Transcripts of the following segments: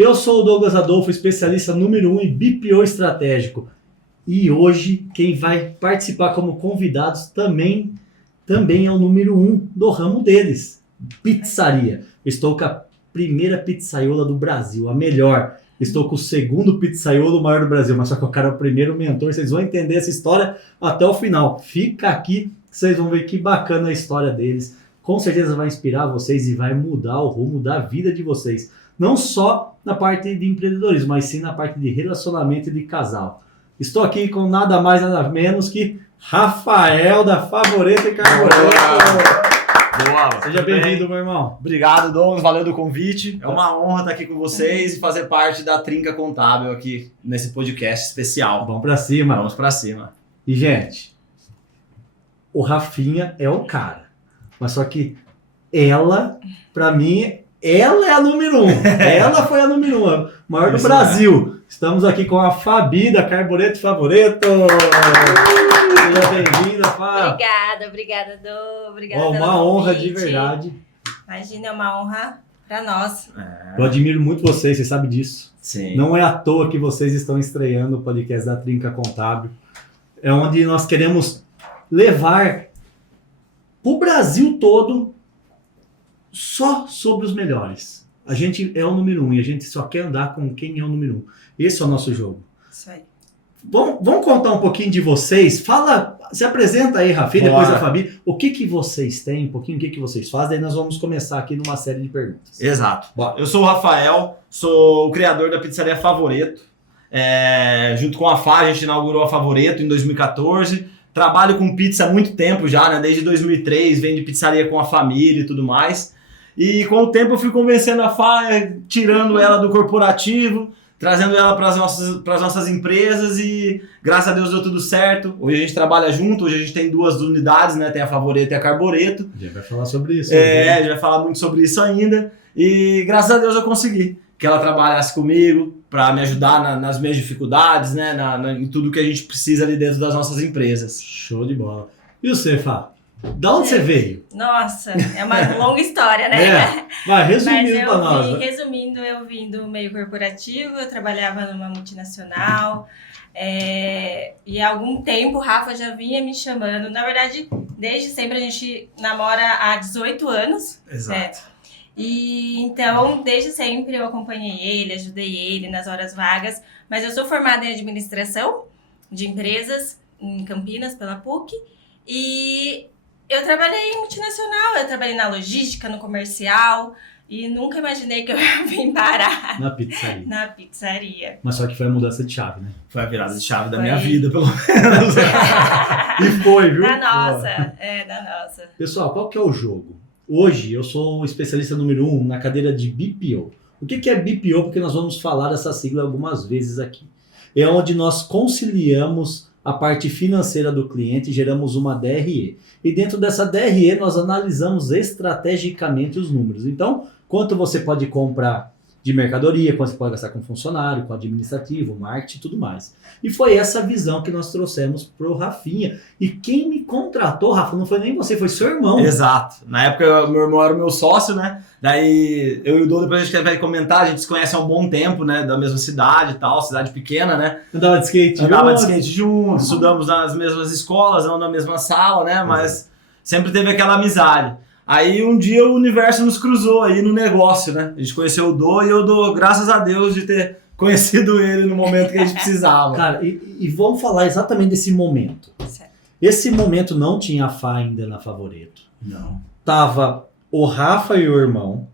Eu sou o Douglas Adolfo, especialista número 1 em BPO estratégico. E hoje quem vai participar como convidados também é o número 1 do ramo deles, pizzaria. Estou com a primeira pizzaiola do Brasil, a melhor. Estou com o segundo pizzaiolo maior do Brasil, mas só que eu quero o primeiro mentor. Vocês vão entender essa história até o final. Fica aqui, vocês vão ver que bacana a história deles. Com certeza vai inspirar vocês e vai mudar o rumo da vida de vocês. Não só na parte de empreendedorismo, mas sim na parte de relacionamento e de casal. Estou aqui com nada mais, nada menos que Rafael da Favoreto e Carboreto. Boa, Seja bem-vindo, meu irmão. Obrigado, Douglas. Valeu do convite. É uma honra estar aqui com vocês e fazer parte da Trinca Contábil aqui nesse podcast especial. Vamos pra cima. Vamos pra cima. E, gente, o Rafinha é o cara. Mas só que ela, pra mim, ela é a número 1. Ela foi a número 1, maior do Isso Brasil. Estamos aqui com a Fabi da Carboreto e Favoreto. Seja bem-vinda, Fá. Obrigada, Dô. Obrigada pelo uma honra convite. de verdade. Imagina, é uma honra pra nós. Eu admiro muito vocês, você sabe disso. Sim. Não é à toa que vocês estão estreando o podcast da Trinca Contábil. É onde nós queremos levar o Brasil todo só sobre os melhores. A gente é o número 1 e a gente só quer andar com quem é o número 1. Esse é o nosso jogo. Isso aí. Vamos contar um pouquinho de vocês. Fala, se apresenta aí, Rafi, depois a Fabi. O que vocês têm, um pouquinho o que vocês fazem. Daí nós vamos começar aqui numa série de perguntas. Exato. Bora. Eu sou o Rafael, sou o criador da pizzaria Favoreto. Junto com a Fá, a gente inaugurou a Favoreto em 2014. Trabalho com pizza há muito tempo já, né? Desde 2003, vendo pizzaria com a família e tudo mais. E com o tempo eu fui convencendo a Fá, tirando ela do corporativo, trazendo ela para as nossas empresas e graças a Deus deu tudo certo. Hoje a gente trabalha junto, hoje a gente tem 2 unidades, né? Tem a Favoreto e a Carboreto. A gente vai falar sobre isso. A gente vai falar muito sobre isso ainda. E graças a Deus eu consegui que ela trabalhasse comigo para me ajudar nas minhas dificuldades, né? Em tudo que a gente precisa ali dentro das nossas empresas. Show de bola. E você, Fá? Da onde você veio? Nossa, é uma longa história, né? Vai, resumindo para nós. Resumindo, eu vim do meio corporativo, eu trabalhava numa multinacional. E há algum tempo o Rafa já vinha me chamando. Na verdade, desde sempre a gente namora há 18 anos. Exato. E então, desde sempre eu acompanhei ele, ajudei ele nas horas vagas. Mas eu sou formada em administração de empresas em Campinas, pela PUC. E eu trabalhei em multinacional, eu trabalhei na logística, no comercial. E nunca imaginei que eu ia vir parar Na pizzaria. Mas só que foi a mudança de chave, né? Foi a virada de chave da minha vida, pelo menos. E foi, viu? Da nossa. Pessoal, qual que é o jogo? Hoje eu sou o especialista número 1 na cadeira de BPO. O que é BPO? Porque nós vamos falar dessa sigla algumas vezes aqui. É onde nós conciliamos a parte financeira do cliente e geramos uma DRE. E dentro dessa DRE nós analisamos estrategicamente os números. Então, quanto você pode comprar de mercadoria, quanto você pode gastar com funcionário, com administrativo, marketing e tudo mais. E foi essa visão que nós trouxemos pro Rafinha. E quem me contratou, Rafa, não foi nem você, foi seu irmão. Exato. Na época, meu irmão era o meu sócio, né? Daí, eu e o Dô, depois a gente vai comentar, a gente se conhece há um bom tempo, né? Da mesma cidade e tal, cidade pequena, né? Andava de skate juntos, estudamos nas mesmas escolas, não na mesma sala, né? Mas sempre teve aquela amizade. Aí um dia o universo nos cruzou aí no negócio, né? A gente conheceu o Dô e eu dou graças a Deus de ter conhecido ele no momento que a gente precisava. Cara, e vamos falar exatamente desse momento. Certo. Esse momento não tinha a Fá ainda na Favoreto. Não. Tava o Rafa e o irmão,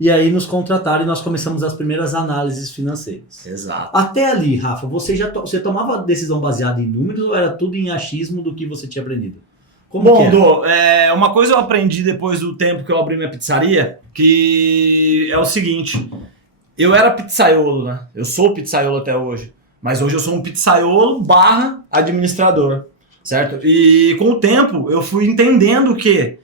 e aí nos contrataram e nós começamos as primeiras análises financeiras. Exato. Até ali, Rafa, você tomava decisão baseada em números ou era tudo em achismo do que você tinha aprendido? Bom, Dô, uma coisa eu aprendi depois do tempo que eu abri minha pizzaria, que é o seguinte, eu era pizzaiolo, né? Eu sou pizzaiolo até hoje, mas hoje eu sou um pizzaiolo / administrador, certo? E com o tempo eu fui entendendo que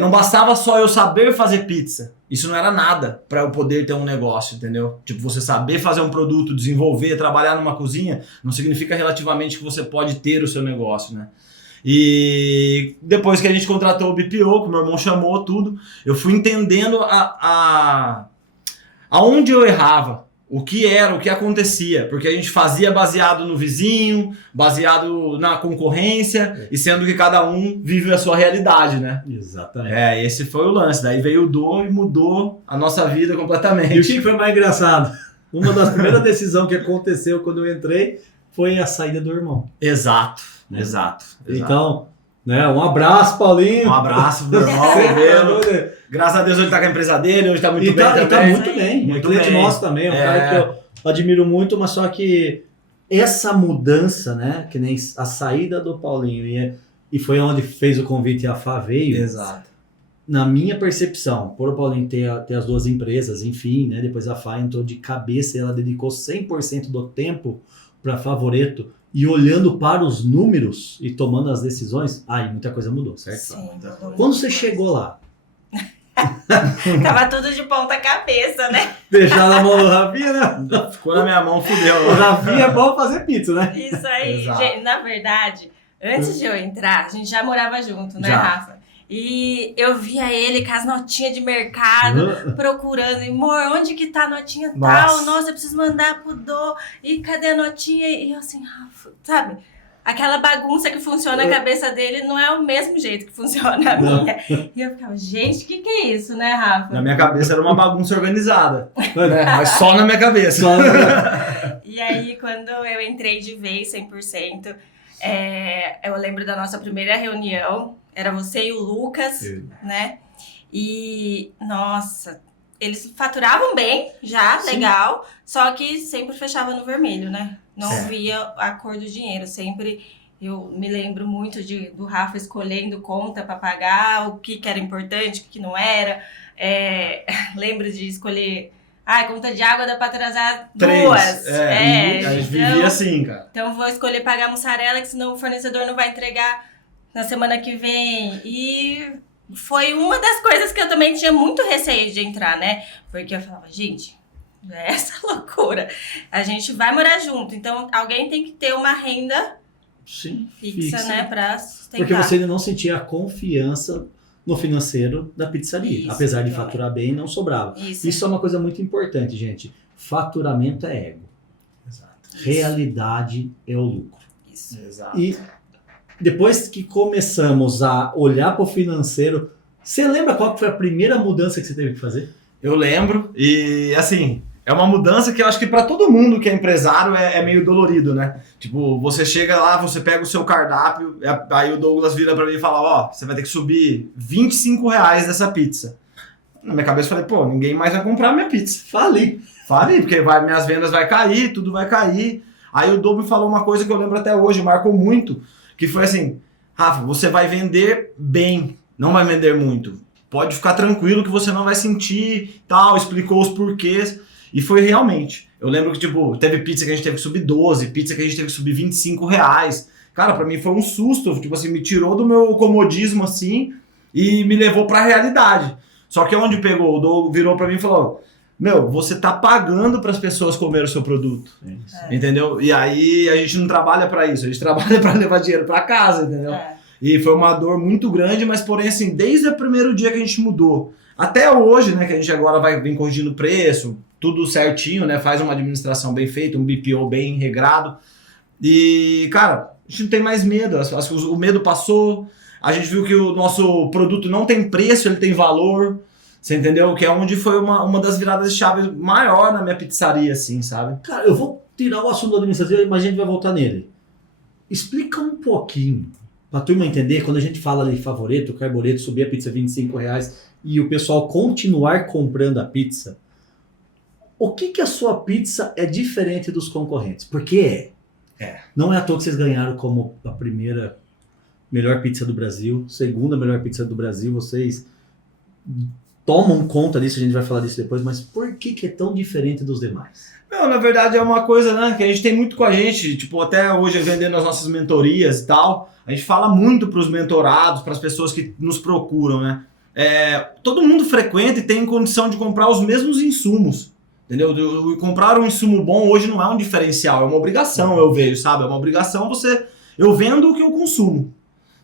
não bastava só eu saber fazer pizza, isso não era nada para eu poder ter um negócio, entendeu? Tipo, você saber fazer um produto, desenvolver, trabalhar numa cozinha, não significa relativamente que você pode ter o seu negócio, né? E depois que a gente contratou o BPO, que o meu irmão chamou tudo, eu fui entendendo a aonde eu errava, o que era, o que acontecia, porque a gente fazia baseado no vizinho, baseado na concorrência, e sendo que cada um vive a sua realidade, né? Exatamente. Esse foi o lance. Daí veio o Dô e mudou a nossa vida completamente. E o que foi mais engraçado? Uma das primeiras decisões que aconteceu quando eu entrei foi a saída do irmão. Exato. Então, né, um abraço, Paulinho. Um abraço pro irmão, Pedro. Graças a Deus ele tá com a empresa dele, hoje tá muito bem também. Tá muito bem. Muito cliente bem. nosso também, é um cara que eu admiro muito, mas só que essa mudança, né, que nem a saída do Paulinho, e foi onde fez o convite e a Fá veio. Exato. Na minha percepção, por o Paulinho ter as duas empresas, enfim, né, depois a Fá entrou de cabeça e ela dedicou 100% do tempo para Favoreto, e olhando para os números e tomando as decisões, aí muita coisa mudou, certo? Sim, Quando você chegou lá? Tava tudo de ponta cabeça, né? Deixar na mão do Rafinha, né? Ficou na minha mão, O fudeu. Rafinha é bom fazer pizza, né? Isso aí. Exato. Gente, na verdade, antes de eu entrar, a gente já morava junto, né, Já. Rafa? E eu via ele com as notinhas de mercado, procurando. E, amor, onde que tá a notinha tal? Nossa. Nossa, eu preciso mandar pro Dô. E cadê a notinha? E eu assim, Rafa, sabe? Aquela bagunça que funciona na cabeça dele não é o mesmo jeito que funciona a minha. E eu ficava, gente, o que é isso, né, Rafa? Na minha cabeça era uma bagunça organizada. Né? Mas só na minha cabeça. E aí, quando eu entrei de vez 100%, eu lembro da nossa primeira reunião, era você e o Lucas, né? E, nossa, eles faturavam bem já, Sim. legal, só que sempre fechava no vermelho, né? Não Certo. via a cor do dinheiro, sempre... Eu me lembro muito do Rafa escolhendo conta para pagar, o que era importante, o que não era. Lembro de escolher... conta de água dá pra atrasar 3. duas. A gente vivia assim, cara. Então vou escolher pagar mussarela, que senão o fornecedor não vai entregar na semana que vem. E foi uma das coisas que eu também tinha muito receio de entrar, né? Porque eu falava, gente, é essa loucura. A gente vai morar junto, então alguém tem que ter uma renda Sim, fixa, né? Pra sustentar. Porque você ainda não sentia a confiança no financeiro da pizzaria. Isso, Apesar de então. faturar bem, não sobrava. Isso. Isso é uma coisa muito importante, gente. Faturamento é ego. Exato. Realidade é o lucro. Isso. Exato. E depois que começamos a olhar para o financeiro, você lembra qual que foi a primeira mudança que você teve que fazer? Eu lembro, e assim, é uma mudança que eu acho que pra todo mundo que é empresário é meio dolorido, né? Tipo, você chega lá, você pega o seu cardápio, aí o Douglas vira pra mim e fala, ó, você vai ter que subir R$25 dessa pizza. Na minha cabeça eu falei, pô, ninguém mais vai comprar minha pizza. Falei. Falei, porque minhas vendas vai cair, tudo vai cair. Aí o Douglas falou uma coisa que eu lembro até hoje, marcou muito, que foi assim, Rafa, você vai vender bem, não vai vender muito. Pode ficar tranquilo que você não vai sentir, tal, explicou os porquês. E foi realmente. Eu lembro que, tipo, teve pizza que a gente teve que subir 12, pizza que a gente teve que subir R$25. Cara, pra mim foi um susto, tipo assim, me tirou do meu comodismo, assim, e me levou pra realidade. Só que onde pegou, o Douglas virou pra mim e falou, meu, você tá pagando pras pessoas comer o seu produto, entendeu? E aí a gente não trabalha pra isso, a gente trabalha pra levar dinheiro pra casa, entendeu? E foi uma dor muito grande, mas porém assim, desde o primeiro dia que a gente mudou, até hoje, né, que a gente agora vem corrigindo o preço, tudo certinho, né, faz uma administração bem feita, um BPO bem regrado, e cara, a gente não tem mais medo, o medo passou, a gente viu que o nosso produto não tem preço, ele tem valor, você entendeu? Que é onde foi uma das viradas de chave maior na minha pizzaria, assim, sabe? Cara, eu vou tirar o assunto administrativo, mas a gente vai voltar nele. Explica um pouquinho, pra turma entender, quando a gente fala de Favoreto, Carboreto, subir a pizza R$25 e o pessoal continuar comprando a pizza, o que a sua pizza é diferente dos concorrentes? Porque não é à toa que vocês ganharam como a primeira melhor pizza do Brasil, segunda melhor pizza do Brasil, vocês tomam conta disso, a gente vai falar disso depois, mas por que é tão diferente dos demais? Não, na verdade é uma coisa, né, que a gente tem muito com a gente, tipo, até hoje vendendo as nossas mentorias e tal, a gente fala muito pros mentorados, pras pessoas que nos procuram, né, todo mundo frequenta e tem condição de comprar os mesmos insumos, entendeu? Comprar um insumo bom hoje não é um diferencial, é uma obrigação, eu vejo, sabe, é uma obrigação eu vendo o que eu consumo.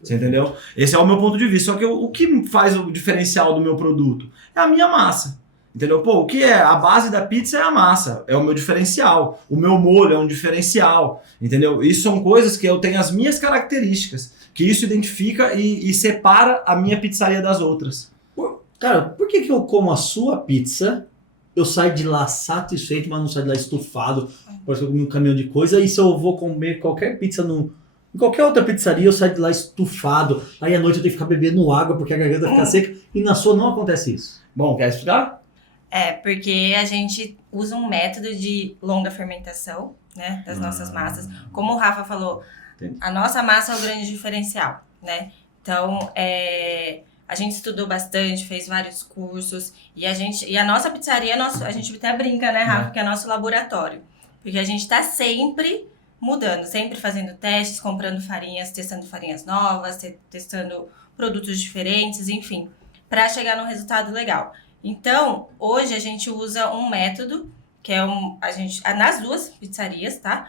Você entendeu? Esse é o meu ponto de vista. Só que o que faz o diferencial do meu produto? É a minha massa. Entendeu? Pô, o que é? A base da pizza é a massa, é o meu diferencial. O meu molho é um diferencial, entendeu? Isso são coisas que eu tenho as minhas características, que isso identifica e separa a minha pizzaria das outras. Cara, por que eu como a sua pizza, eu saio de lá satisfeito, mas não saio de lá estufado, parece que eu comi um caminhão de coisa, e se eu vou comer qualquer pizza em qualquer outra pizzaria, eu saio de lá estufado, aí à noite eu tenho que ficar bebendo água porque a garganta fica seca, e na sua não acontece isso. Bom, quer explicar? Porque a gente usa um método de longa fermentação, né, das nossas massas. Como o Rafa falou, Entendi. a nossa massa é o grande diferencial, né? Então, a gente estudou bastante, fez vários cursos, e a nossa pizzaria, a gente até brinca, né, Rafa, que é nosso laboratório. Porque a gente está sempre mudando, sempre fazendo testes, comprando farinhas, testando farinhas novas, testando produtos diferentes, enfim, para chegar num resultado legal. Então, hoje a gente usa um método, que é nas duas pizzarias, tá?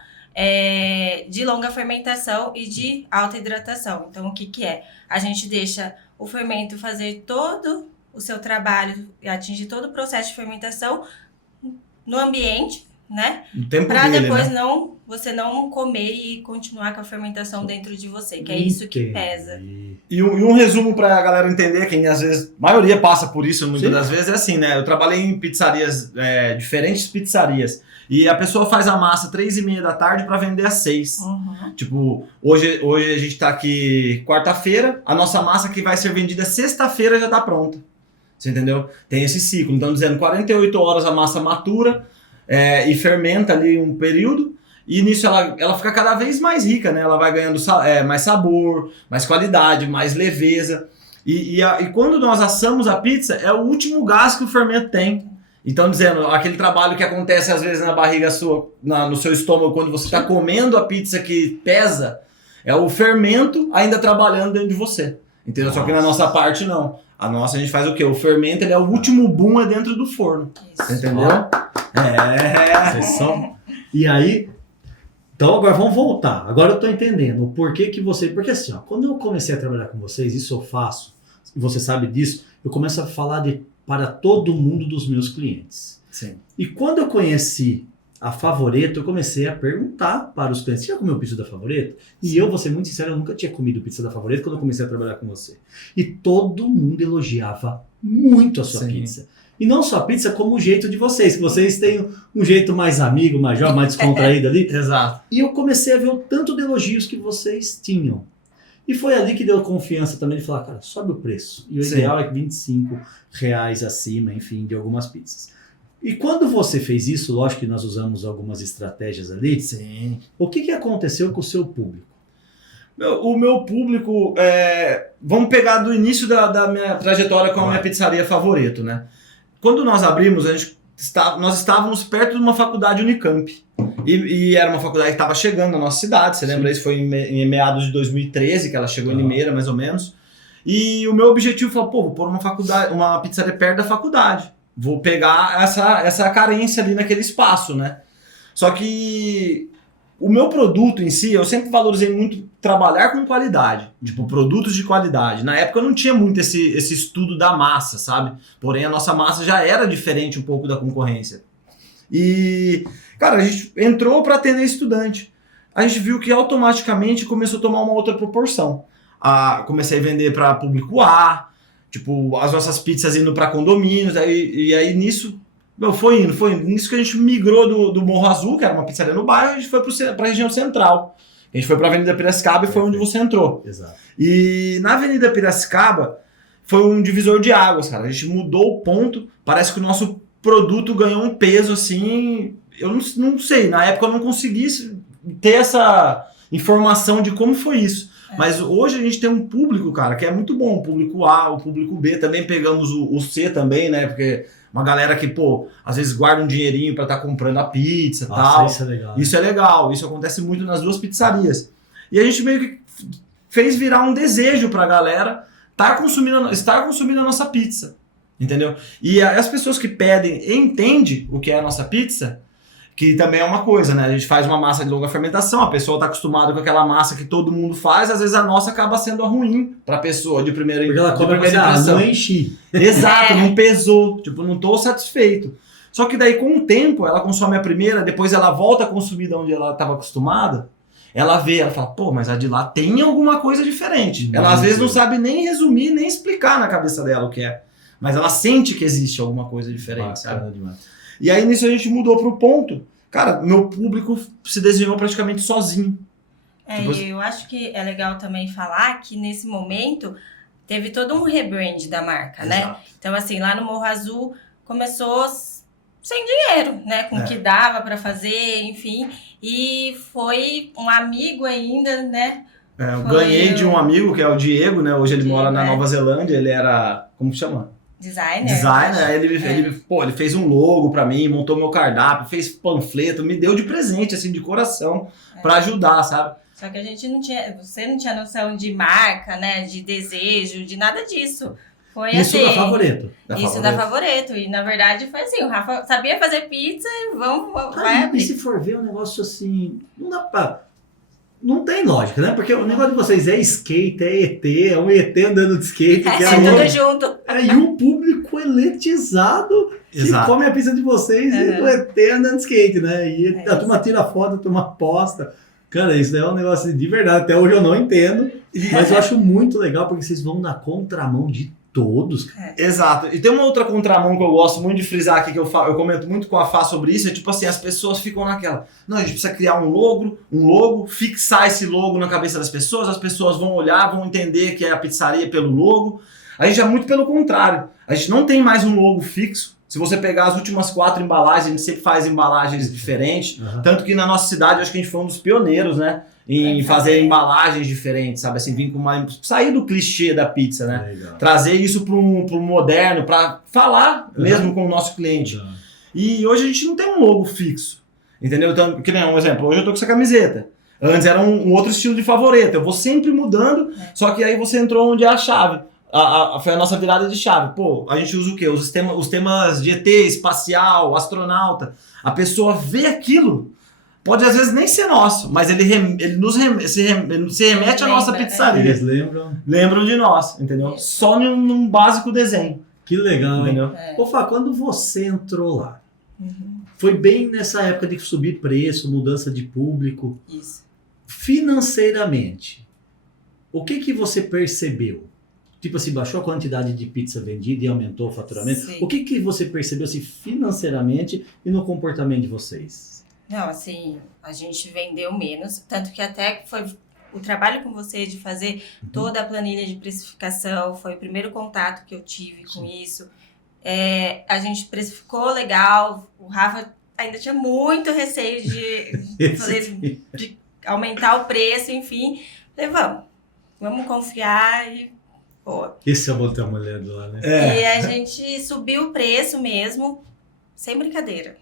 De longa fermentação e de alta hidratação. Então, o que é? A gente deixa o fermento fazer todo o seu trabalho e atingir todo o processo de fermentação no ambiente, né? Para depois você não comer e continuar com a fermentação dentro de você, que é isso que pesa. E um resumo pra galera entender, quem às vezes, a maioria passa por isso muitas das vezes, é assim, né? Eu trabalhei em pizzarias, diferentes pizzarias, e a pessoa faz a massa 3h30 da tarde pra vender às 6. Uhum. Tipo, hoje a gente tá aqui quarta-feira, a nossa massa que vai ser vendida sexta-feira já tá pronta. Você entendeu? Tem esse ciclo. Então, dizendo 48 horas a massa matura e fermenta ali um período, e nisso ela fica cada vez mais rica, né? Ela vai ganhando mais sabor, mais qualidade, mais leveza. E quando nós assamos a pizza, é o último gás que o fermento tem. Então, dizendo, aquele trabalho que acontece às vezes na barriga sua, no seu estômago, quando você está comendo a pizza que pesa, é o fermento ainda trabalhando dentro de você. Entendeu? Nossa. Só que na nossa parte, não. A nossa, a gente faz o quê? O fermento, ele é o último boom dentro do forno. Isso. Entendeu? Vocês são... E aí... Então agora vamos voltar. Agora eu tô entendendo o porquê que você... Porque assim, ó, quando eu comecei a trabalhar com vocês, isso eu faço, e você sabe disso, eu começo a falar para todo mundo dos meus clientes. Sim. E quando eu conheci a Favoreto, eu comecei a perguntar para os clientes, você já comeu pizza da Favoreto? E eu, vou ser muito sincero, eu nunca tinha comido pizza da Favoreto quando eu comecei a trabalhar com você. E todo mundo elogiava muito a sua pizza. E não só a pizza, como o jeito de vocês, que vocês têm um jeito mais amigo, mais jovem, mais descontraído ali. Exato. E eu comecei a ver o tanto de elogios que vocês tinham. E foi ali que deu confiança também de falar, cara, sobe o preço. E o ideal é que R$25 acima, enfim, de algumas pizzas. E quando você fez isso, lógico que nós usamos algumas estratégias ali. Sim. O que aconteceu com o seu público? O meu público, vamos pegar do início da minha trajetória com a minha pizzaria Favoreto, né? Quando nós abrimos, nós estávamos perto de uma faculdade Unicamp. E era uma faculdade que estava chegando na nossa cidade. Você lembra? Isso foi em meados de 2013 que ela chegou em Limeira, mais ou menos. E o meu objetivo foi, vou pôr uma pizzaria perto da faculdade. Vou pegar essa carência ali naquele espaço, né? Só que o meu produto em si, eu sempre valorizei muito trabalhar com qualidade, tipo, produtos de qualidade. Na época eu não tinha muito esse estudo da massa, sabe? Porém, a nossa massa já era diferente um pouco da concorrência. E, cara, a gente entrou para atender estudante. A gente viu que automaticamente começou a tomar uma outra proporção. Comecei a vender para público A, tipo, as nossas pizzas indo para condomínios, e aí nisso... Foi indo. Nisso que a gente migrou do Morro Azul, que era uma pizzaria no bairro, a gente foi para a região central. A gente foi para a Avenida Piracicaba e foi onde você entrou. Exato. E na Avenida Piracicaba foi um divisor de águas, cara. A gente mudou o ponto, parece que o nosso produto ganhou um peso assim... Eu não sei, na época eu não consegui ter essa informação de como foi isso. Mas hoje a gente tem um público, cara, que é muito bom. O público A, o público B. Também pegamos o C também, né? Porque... Uma galera que, às vezes guarda um dinheirinho pra estar comprando a pizza e tal. Isso é legal. Isso é legal. Isso acontece muito nas duas pizzarias. E a gente meio que fez virar um desejo pra galera estar consumindo a nossa pizza. Entendeu? E as pessoas que pedem e entendem o que é a nossa pizza, Que também é uma coisa, né? A gente faz uma massa de longa fermentação, a pessoa está acostumada com aquela massa que todo mundo faz, às vezes a nossa acaba sendo ruim para a pessoa de primeira Porque ela come não enchi. Exato, não pesou, tipo, não estou satisfeito. Só que daí com o tempo ela consome a primeira, depois ela volta a consumir de onde ela estava acostumada, ela vê, ela fala, pô, mas a de lá tem alguma coisa diferente. Ela às vezes não sabe nem resumir, nem explicar na cabeça dela o que é, mas ela sente que existe alguma coisa diferente, sabe? Demais. E aí nisso a gente mudou pro ponto. Cara, meu público se desenhou praticamente sozinho. Tipo, E eu acho que é legal também falar que nesse momento teve todo um rebrand da marca, né? Então, assim, lá no Morro Azul começou sem dinheiro, né? Com o que dava para fazer, enfim. E foi um amigo ainda, né? Eu ganhei de um amigo, que é o Diego, né? Hoje ele mora na Nova Zelândia, ele era... Como que chama? Designer. Ele fez um logo pra mim, montou meu cardápio, fez panfleto, me deu de presente, assim, de coração, pra ajudar, sabe? Só que a gente não tinha, você não tinha noção de marca, né, de desejo, de nada disso. Foi isso assim, da Favoreto. Da Favoreto. E na verdade foi assim, o Rafa sabia fazer pizza e vai abrir. E se for ver um negócio assim, não dá pra... Não tem lógica, né? Porque o negócio de vocês é skate, é ET, é um ET andando de skate. Tudo junto. E um público eletizado que come a pizza de vocês e o ET andando de skate, né? E a turma tira foto, a turma posta. Cara, isso daí é um negócio de verdade. Até hoje eu não entendo, mas eu acho muito legal porque vocês vão na contramão de todos. Exato. E tem uma outra contramão que eu gosto muito de frisar aqui, que eu comento muito com a Fá sobre isso, é tipo assim, as pessoas ficam naquela, não, a gente precisa criar um logo, fixar esse logo na cabeça das pessoas, as pessoas vão olhar, vão entender que é a pizzaria pelo logo. A gente é muito pelo contrário. A gente não tem mais um logo fixo. Se você pegar as últimas 4 embalagens, a gente sempre faz embalagens diferentes. Tanto que na nossa cidade, eu acho que a gente foi um dos pioneiros, né? Em fazer embalagens diferentes, sabe? Assim, vir com sair do clichê da pizza, né? Legal. Trazer isso pro moderno, para falar mesmo com o nosso cliente. E hoje a gente não tem um logo fixo, entendeu? Então, que nem um exemplo, hoje eu tô com essa camiseta. Antes era um outro estilo de Favoreto. Eu vou sempre mudando, só que aí você entrou onde é a chave. Foi a nossa virada de chave. Pô, a gente usa o quê? Os temas de ET, espacial, astronauta. A pessoa vê aquilo. Pode às vezes nem ser nosso, mas ele se remete à nossa pizzaria. Eles lembram de nós, entendeu? Só num básico desenho. Que legal, entendeu? Ô Fá, quando você entrou lá, foi bem nessa época de subir preço, mudança de público. Isso. Financeiramente, o que você percebeu? Tipo assim, baixou a quantidade de pizza vendida e aumentou o faturamento? Sim. O que você percebeu assim, financeiramente e no comportamento de vocês? Não, assim, a gente vendeu menos, tanto que até foi o trabalho com você de fazer toda a planilha de precificação, foi o primeiro contato que eu tive com isso. A gente precificou legal, o Rafa ainda tinha muito receio de aumentar o preço, enfim. Falei, vamos confiar e... Pô. Esse é o botar a mulher do lá, né? E a gente subiu o preço mesmo, sem brincadeira.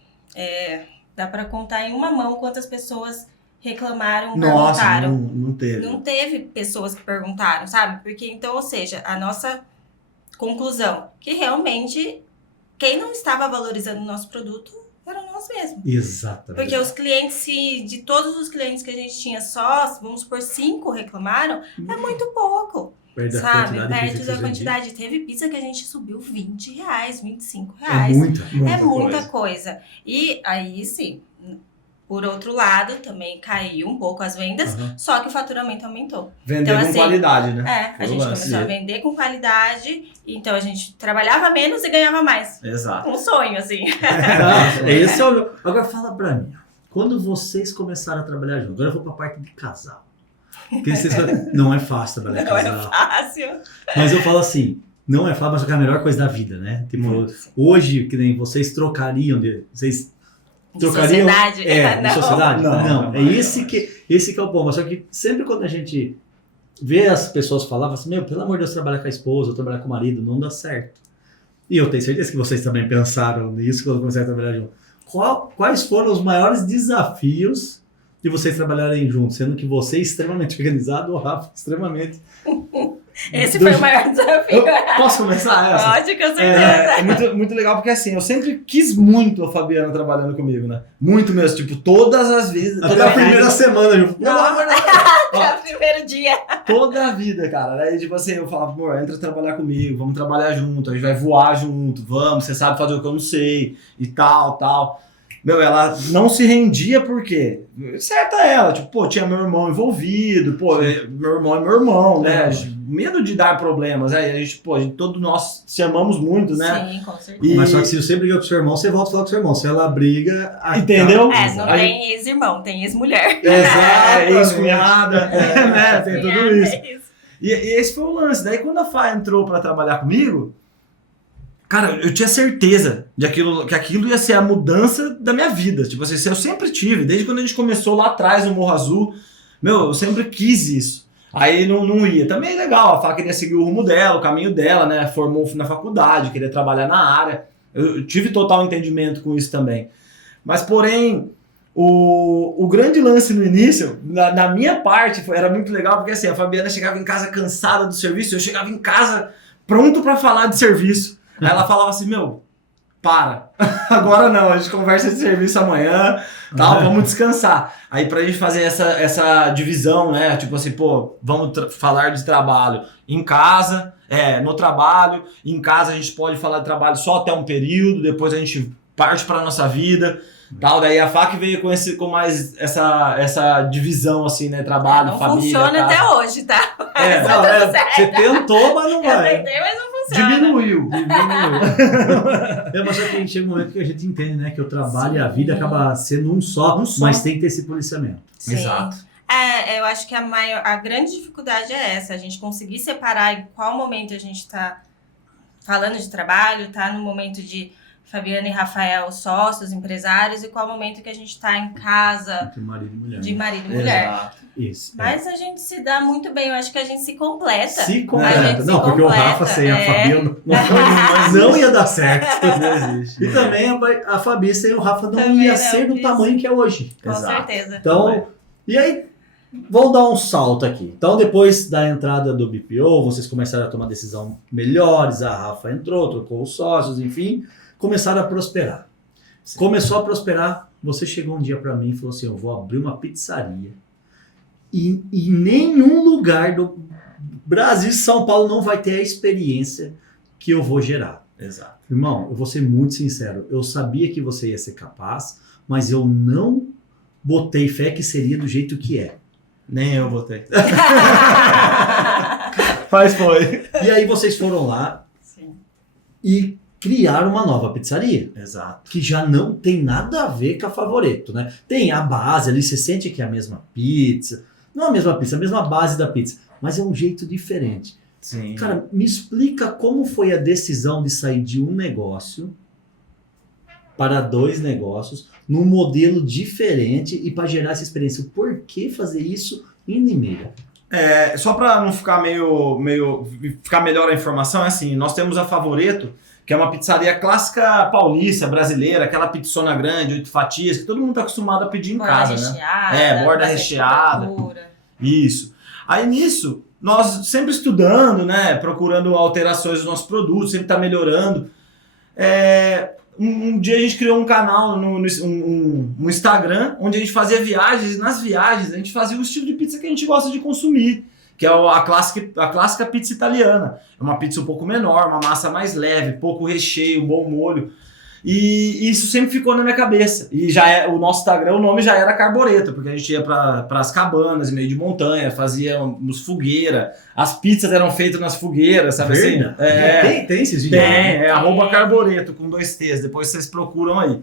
Dá pra contar em uma mão quantas pessoas reclamaram, perguntaram. Não teve. Não teve pessoas que perguntaram, sabe? Porque então, ou seja, a nossa conclusão, que realmente quem não estava valorizando o nosso produto eram nós mesmos. Exatamente. Porque os clientes, de todos os clientes que a gente tinha só, vamos supor, 5 reclamaram, é muito pouco. Perto da quantidade. Teve pizza que a gente subiu R$20, R$25. É muita coisa. E aí, sim, por outro lado, também caiu um pouco as vendas, só que o faturamento aumentou. Vender então, com qualidade, né? A gente começou a vender com qualidade, então a gente trabalhava menos e ganhava mais. Exato. Um sonho, assim. Esse é o meu... Agora fala pra mim, quando vocês começaram a trabalhar juntos, agora eu vou pra parte de casal. Não é fácil trabalhar casal. Não é fácil. Mas eu falo assim, não é fácil, mas é a melhor coisa da vida, né? Tipo, hoje, que nem vocês trocariam, vocês trocariam... Sociedade? De sociedade? Não. Esse que é o bom. Mas só que sempre quando a gente vê as pessoas falar, assim, pelo amor de Deus, trabalhar com a esposa, trabalhar com o marido, não dá certo. E eu tenho certeza que vocês também pensaram nisso quando começaram a trabalhar junto. Quais foram os maiores desafios de vocês trabalharem juntos, sendo que você é extremamente organizado, o Rafa extremamente Esse foi o maior desafio. Posso começar essa? Pode, com certeza. É muito legal porque assim, eu sempre quis muito a Fabiana trabalhando comigo, né? Muito mesmo, tipo, todas as vezes. Até a primeira semana, eu Até o primeiro dia. Toda a vida, cara. Daí, tipo assim, eu falava, amor, entra trabalhar comigo, vamos trabalhar junto, a gente vai voar junto, vamos, você sabe fazer o que eu não sei, e tal. Meu, ela não se rendia porque, certa ela, tipo, pô, tinha meu irmão envolvido, pô, meu irmão é meu irmão, né? Medo de dar problemas, aí a gente, todos nós se amamos muito, né? Sim, com certeza. Mas só que se você briga com seu irmão, você volta a falar com seu irmão. Se ela briga... Entendeu? Não tem ex-irmão, tem ex-mulher. Exato, ex-cunhada, né? Tem tudo isso. É isso. E esse foi o lance. Daí quando a Fá entrou pra trabalhar comigo, cara, eu tinha certeza que aquilo ia ser a mudança da minha vida. Tipo assim, eu sempre tive, desde quando a gente começou lá atrás no Morro Azul, eu sempre quis isso. Aí não ia. Também é legal, a Fá queria seguir o rumo dela, o caminho dela, né? Formou na faculdade, queria trabalhar na área. Eu tive total entendimento com isso também. Mas, porém, o grande lance no início, na minha parte, era muito legal, porque assim, a Fabiana chegava em casa cansada do serviço, eu chegava em casa pronto pra falar de serviço. Aí ela falava assim, para, agora não, a gente conversa de serviço amanhã, tal, vamos descansar. Aí pra gente fazer essa divisão, né, tipo assim, vamos falar de trabalho em casa, no trabalho, em casa a gente pode falar de trabalho só até um período, depois a gente parte pra nossa vida, tal. Daí a FAC veio com mais essa divisão assim, né, trabalho, não família. Não funciona casa. até hoje, tá? Você tentou, mas não Eu vai. tentei, mas não funciona. Diminuiu. Mas só que chega um momento que a gente entende, né, que o trabalho e a vida acaba sendo um só, mas tem que ter esse policiamento. Sim. Exato. Eu acho que a grande dificuldade é essa, a gente conseguir separar em qual momento a gente está falando de trabalho, tá no momento de Fabiana e Rafael sócios, empresários, e qual momento que a gente está em casa De marido e mulher. de marido e mulher. Exato. Isso. Mas a gente se dá muito bem, eu acho que a gente se completa. Se A completa. gente se Não, porque o completa, Rafa sem a Fabiana não ia dar certo. Não existe. E também a Fabi sem o Rafa não Também ia não, ser do isso. tamanho que é hoje. Com Exato. certeza. Então, e aí, vamos dar um salto aqui. Então, depois da entrada do BPO, vocês começaram a tomar decisão melhores, a Rafa entrou, trocou os sócios, enfim, começaram a prosperar. Sim. Começou a prosperar, você chegou um dia para mim e falou assim, eu vou abrir uma pizzaria e em nenhum lugar do Brasil e São Paulo não vai ter a experiência que eu vou gerar. Exato. Irmão, eu vou ser muito sincero, eu sabia que você ia ser capaz, mas eu não botei fé que seria do jeito que é. Nem eu votei. Mas foi. E aí vocês foram lá Sim. e criaram uma nova pizzaria, Exato. que já não tem nada a ver com a Favoreto, né? Tem a base ali, você sente que é a mesma pizza, não a mesma pizza, a mesma base da pizza, mas é um jeito diferente. Sim. Cara, me explica como foi a decisão de sair de um negócio para 2 negócios, num modelo diferente e para gerar essa experiência. Por que fazer isso em Limeira? Só para não ficar ficar melhor a informação, é assim, nós temos a Favoreto, que é uma pizzaria clássica paulista, brasileira, aquela pizzona grande, 8 fatias, que todo mundo tá acostumado a pedir em casa, né? Recheada, Borda bastante recheada. gordura. Isso. Aí nisso, nós sempre estudando, né, procurando alterações dos nossos produtos, sempre tá melhorando. Um dia a gente criou um canal no Instagram, onde a gente fazia viagens, e nas viagens a gente fazia o estilo de pizza que a gente gosta de consumir, que é a clássica pizza italiana. É uma pizza um pouco menor, uma massa mais leve, pouco recheio, bom molho. E isso sempre ficou na minha cabeça. E o nosso Instagram, o nome já era Carboreto, porque a gente ia para as cabanas, meio de montanha, fazíamos fogueira. As pizzas eram feitas nas fogueiras, sabe assim? Tem esses vídeos? Tem, @Carboreto, com 2 T's. Depois vocês procuram aí.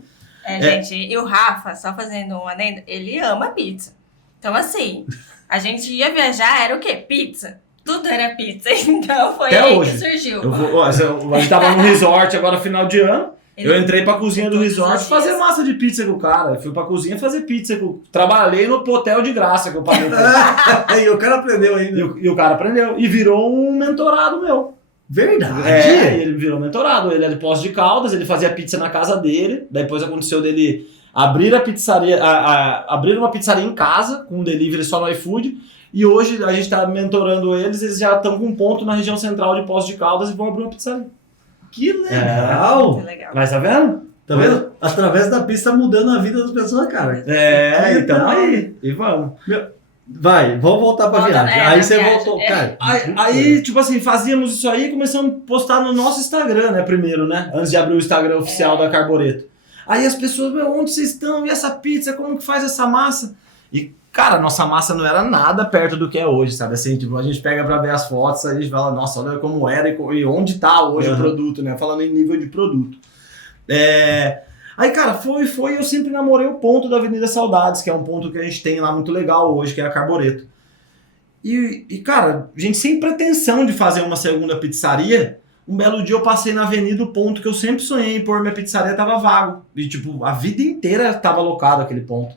Gente, e o Rafa, só fazendo um adendo, ele ama pizza. Então, assim, a gente ia viajar, era o quê? Pizza. Tudo era pizza. Então, foi Até aí hoje. que surgiu. A gente tava no resort agora, final de ano. Eu entrei pra cozinha do Todos resort os fazer dias. massa de pizza com o cara. Eu fui pra cozinha fazer pizza. Trabalhei no hotel de graça que eu paguei. E o cara aprendeu ainda. E o cara aprendeu. E virou um mentorado meu. Verdade. Ele virou mentorado. Ele é de Poços de Caldas, ele fazia pizza na casa dele. Depois aconteceu dele abrir a pizzaria, abrir uma pizzaria em casa, com um delivery só no iFood. E hoje a gente tá mentorando eles já estão com um ponto na região central de Poços de Caldas e vão abrir uma pizzaria. Que legal! Muito legal. Mas tá vendo? Tá vendo? Através da pista mudando a vida das pessoas, cara. É, então Legal. aí. E vamos. Vai, vamos voltar pra Volta, viagem. é, Aí pra você viagem, voltou, é. cara. Aí, tipo assim, fazíamos isso aí e começamos a postar no nosso Instagram, né, primeiro, né? Antes de abrir o Instagram oficial da Carboreto. Aí as pessoas, meu, onde vocês estão? E essa pizza? Como que faz essa massa? E, cara, nossa massa não era nada perto do que é hoje, sabe? Assim, tipo, a gente pega pra ver as fotos, a gente fala, nossa, olha como era e onde tá hoje o produto, né? Falando em nível de produto. Aí, cara, foi, eu sempre namorei o ponto da Avenida Saudades, que é um ponto que a gente tem lá muito legal hoje, que é a Carboreto. E, cara, a gente sem pretensão de fazer uma segunda pizzaria, um belo dia eu passei na avenida, o ponto que eu sempre sonhei em pôr minha pizzaria tava vago. E, tipo, a vida inteira tava alocado aquele ponto.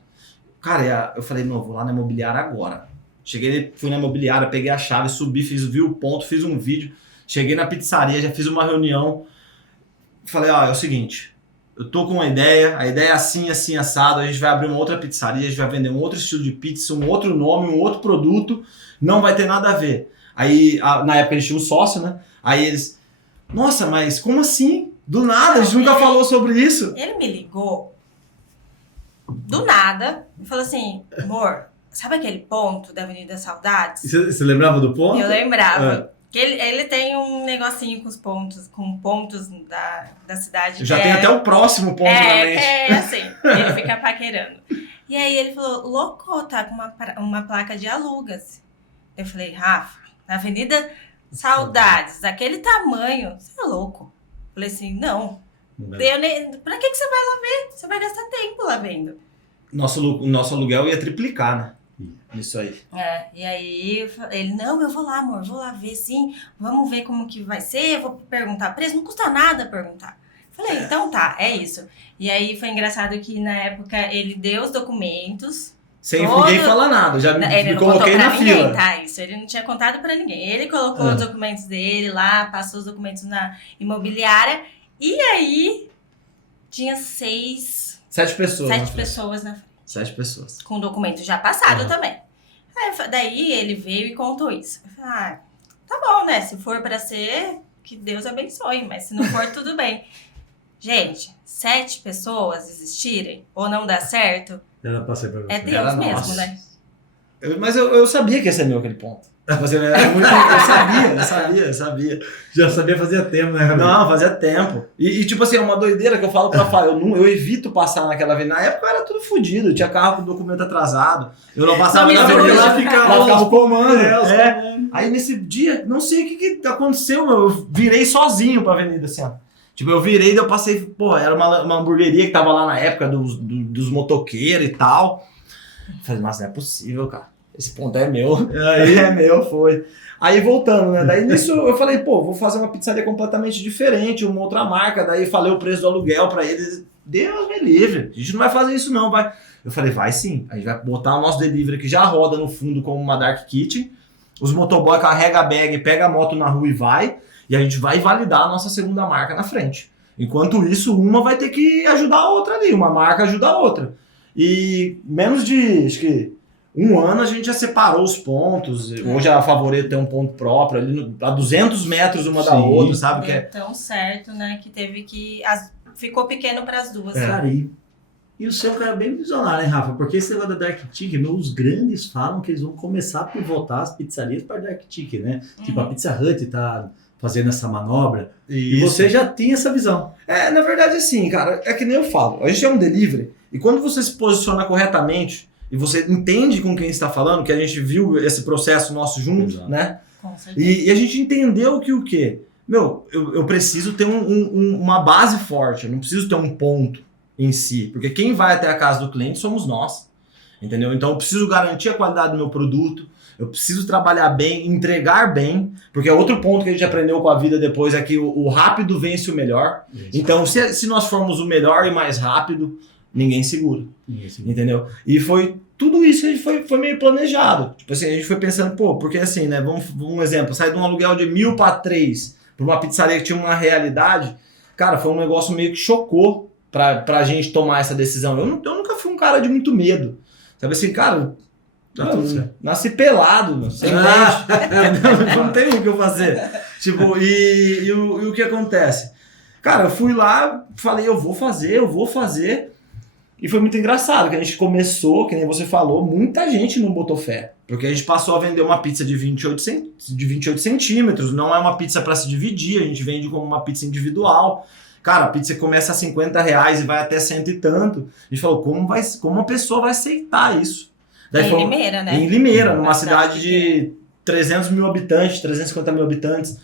Cara, eu falei, não, vou lá na imobiliária agora. Cheguei, fui na imobiliária, peguei a chave, subi, vi o ponto, fiz um vídeo. Cheguei na pizzaria, já fiz uma reunião. Falei, ó, é o seguinte... Eu tô com uma ideia, a ideia é assim, assim, assado, a gente vai abrir uma outra pizzaria, a gente vai vender um outro estilo de pizza, um outro nome, um outro produto, não vai ter nada a ver. Aí, na época a gente tinha um sócio, né? Aí eles, nossa, mas como assim? Do nada, a gente nunca falou sobre isso. Ele me ligou do nada e falou assim, amor, sabe aquele ponto da Avenida Saudades? Você lembrava do ponto? Eu lembrava. Que ele tem um negocinho com pontos da cidade. Já tem até o próximo ponto na mente. É assim, ele fica paquerando. E aí ele falou, louco, tá com uma placa de alugas. Eu falei, Rafa, na Avenida Saudades, daquele tamanho, você é louco. Eu falei assim, não. Pra que você vai lá ver? Você vai gastar tempo lá vendo. Nosso aluguel ia triplicar, né? Isso aí. E aí ele, não, eu vou lá, amor, vou lá ver sim, vamos ver como que vai ser, eu vou perguntar preço, não custa nada perguntar. Falei, então tá, é isso. E aí foi engraçado que na época ele deu os documentos. Sem ninguém falar nada, já Ele me não coloquei contou na pra ninguém, fila. tá? Isso, ele não tinha contado pra ninguém. Ele colocou os documentos dele lá, passou os documentos na imobiliária, e aí tinha 7 pessoas. 7 pessoas na frente. 7 pessoas. Com o documento já passado também. Daí ele veio e contou isso. Eu falei, tá bom, né? Se for pra ser, que Deus abençoe, mas se não for, tudo bem. Gente, 7 pessoas existirem ou não dar certo, Era pra ser pra você. é Deus Era mesmo, nossa. né? Mas eu sabia que ia ser meu aquele ponto. Você era muito, eu sabia. Já sabia fazia tempo, né, Gabriel? Não, fazia tempo. E tipo assim, é uma doideira que eu falo pra Fábio, eu evito passar naquela avenida. Na época eu era tudo fodido, tinha carro com documento atrasado. Eu não passava na avenida, lá ficava o comando. Aí nesse dia, não sei o que aconteceu, eu virei sozinho pra avenida, assim, ó. Tipo, eu virei e eu passei, pô, era uma hamburgueria que tava lá na época dos motoqueiros e tal. Falei, mas não é possível, cara. Esse ponto é meu. Aí, É meu, foi. Aí voltando, né? Daí nisso eu falei, pô, vou fazer uma pizzaria completamente diferente, uma outra marca. Daí falei o preço do aluguel pra eles. Deus me livre, a gente não vai fazer isso não, vai. Eu falei, vai sim. A gente vai botar o nosso delivery que já roda no fundo como uma Dark Kitchen. Os motoboy carrega a bag, pega a moto na rua e vai. E a gente vai validar a nossa segunda marca na frente. Enquanto isso, uma vai ter que ajudar a outra ali. Uma marca ajuda a outra. E menos de, acho que, 1 ano a gente já separou os pontos. Hoje a Favoreto tem um ponto próprio ali a 200 metros uma da Sim. outra, sabe? Que Deu é... tão certo, né? Que teve que... Ficou pequeno pras duas. Cara, e o seu cara é bem visionário, hein, Rafa? Porque esse negócio da Dark Chicken, os grandes falam que eles vão começar a pivotar as pizzarias para Dark Chicken, né? Tipo, a Pizza Hut tá fazendo essa manobra. E você já tinha essa visão. Na verdade, assim, cara, é que nem eu falo. A gente é um delivery e quando você se posiciona corretamente e você entende com quem está falando, que a gente viu esse processo nosso junto, Exato. né? Com certeza. E a gente entendeu que o quê? Meu, eu preciso ter uma base forte, eu não preciso ter um ponto em si, porque quem vai até a casa do cliente somos nós, entendeu? Então eu preciso garantir a qualidade do meu produto, eu preciso trabalhar bem, entregar bem, porque é outro ponto que a gente aprendeu com a vida depois, é que o rápido vence o melhor. Então se nós formos o melhor e mais rápido, ninguém segura. Entendeu? E foi tudo isso que a gente foi meio planejado. Tipo assim, a gente foi pensando, pô, porque assim, né? Vamos um exemplo, sair de um aluguel de 1.000 para 3 para uma pizzaria que tinha uma realidade, cara, foi um negócio meio que chocou pra gente tomar essa decisão. Eu nunca fui um cara de muito medo. Sabe assim, cara, Tá tudo certo. Nasci pelado, meu, sem dente. Não tem o que eu fazer. Tipo, e o que acontece? Cara, eu fui lá, falei, eu vou fazer. E foi muito engraçado, que a gente começou, que nem você falou, muita gente não botou fé. Porque a gente passou a vender uma pizza de 28 centímetros, não é uma pizza para se dividir, a gente vende como uma pizza individual. Cara, a pizza começa a R$50 e vai até 100 e tanto. A gente falou, como uma pessoa vai aceitar isso? Daí em Limeira, né? Em Limeira, numa cidade de 300 mil habitantes, 350 mil habitantes.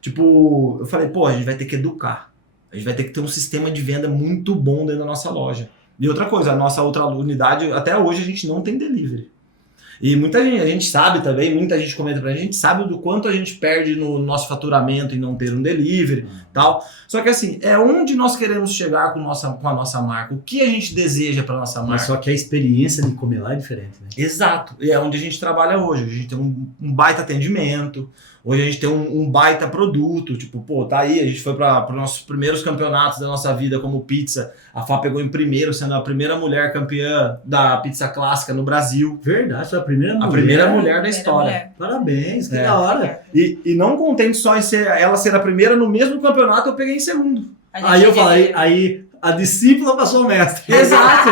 Tipo, eu falei, pô, a gente vai ter que educar. A gente vai ter que ter um sistema de venda muito bom dentro da nossa loja. E outra coisa, a nossa outra unidade, até hoje a gente não tem delivery. E muita gente, a gente sabe também, muita gente comenta pra gente, sabe do quanto a gente perde no nosso faturamento em não ter um delivery e tal. Só que assim, é onde nós queremos chegar com a nossa marca, o que a gente deseja pra nossa marca. Mas só que a experiência de comer lá é diferente, né? Exato, e é onde a gente trabalha hoje. A gente tem um baita atendimento, hoje a gente tem um baita produto, tipo, pô, tá aí, a gente foi para os nossos primeiros campeonatos da nossa vida como pizza, a Fá pegou em primeiro, sendo a primeira mulher campeã da pizza clássica no Brasil. Verdade, foi a primeira mulher. A primeira mulher da história. Mulher. Parabéns, que da hora. E não contente só em ela ser a primeira, no mesmo campeonato eu peguei em segundo. Aí eu falei, aí a discípula passou o mestre. Exato,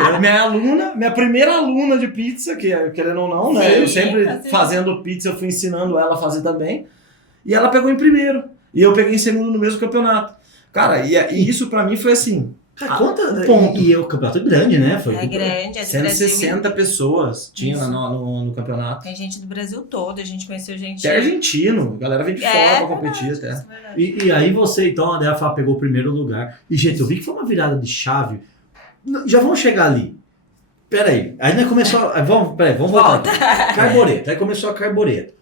minha primeira aluna de pizza, que querendo ou não, né? Sim, eu sempre fazendo pizza, eu fui ensinando ela a fazer também. E ela pegou em primeiro. E eu peguei em segundo no mesmo campeonato. Cara, e isso pra mim foi assim. Conta, ponto. E o campeonato é grande, né? Foi É grande, é do 160 Brasil. pessoas tinha Isso. no campeonato. Tem gente do Brasil todo, a gente conheceu gente... Até argentino, a galera vem de fora pra competir até. Isso é verdade. E aí você, então, a Fá pegou o primeiro lugar. E, gente, eu vi que foi uma virada de chave. Já vamos chegar ali. Peraí. Aí nós começou... Vamos voltar aqui. Carboreta. Aí começou a carboreta.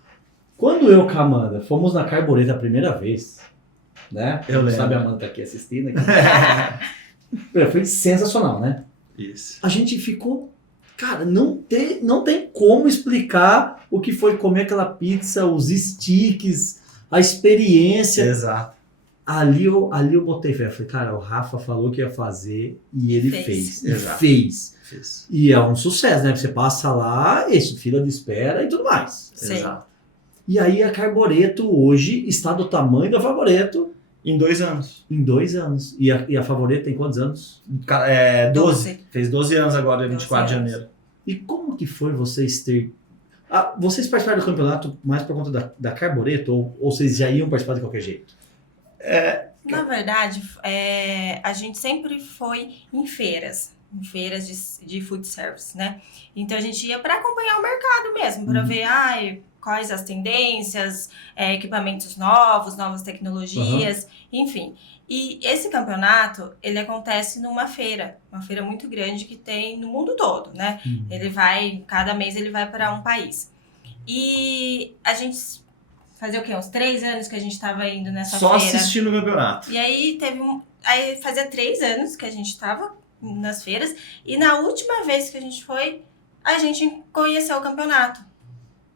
Quando eu com a Amanda fomos na carboreta a primeira vez, né? Eu lembro. Sabe, a Amanda tá aqui assistindo. Aqui. Foi sensacional, né? Isso. A gente ficou... Cara, não tem como explicar o que foi comer aquela pizza, os sticks, a experiência. Exato. Ali eu botei fé. Eu falei, cara, o Rafa falou que ia fazer e ele fez. E Exato. fez. Fiz. E é um sucesso, né? Você passa lá, fila de espera e tudo mais. Sim. Exato. E aí a Carboreto hoje está do tamanho da Favoreto Em 2 anos. em 2 anos. E a Favoreto tem quantos anos? 12. Fez 12 anos agora, dia 24 de janeiro. E como que foi vocês ter... vocês participaram do campeonato mais por conta da Carboreto ou vocês já iam participar de qualquer jeito? Na verdade, a gente sempre foi em feiras de food service, né? Então a gente ia para acompanhar o mercado mesmo, para ver quais as tendências, equipamentos novas tecnologias, enfim. E esse campeonato, ele acontece numa feira, uma feira muito grande que tem no mundo todo, né? Cada mês ele vai para um país. E a gente fazia o quê? Uns 3 anos que a gente estava indo nessa Só feira. assistindo o campeonato. E aí aí fazia 3 anos que a gente estava nas feiras, e na última vez que a gente foi, a gente conheceu o campeonato.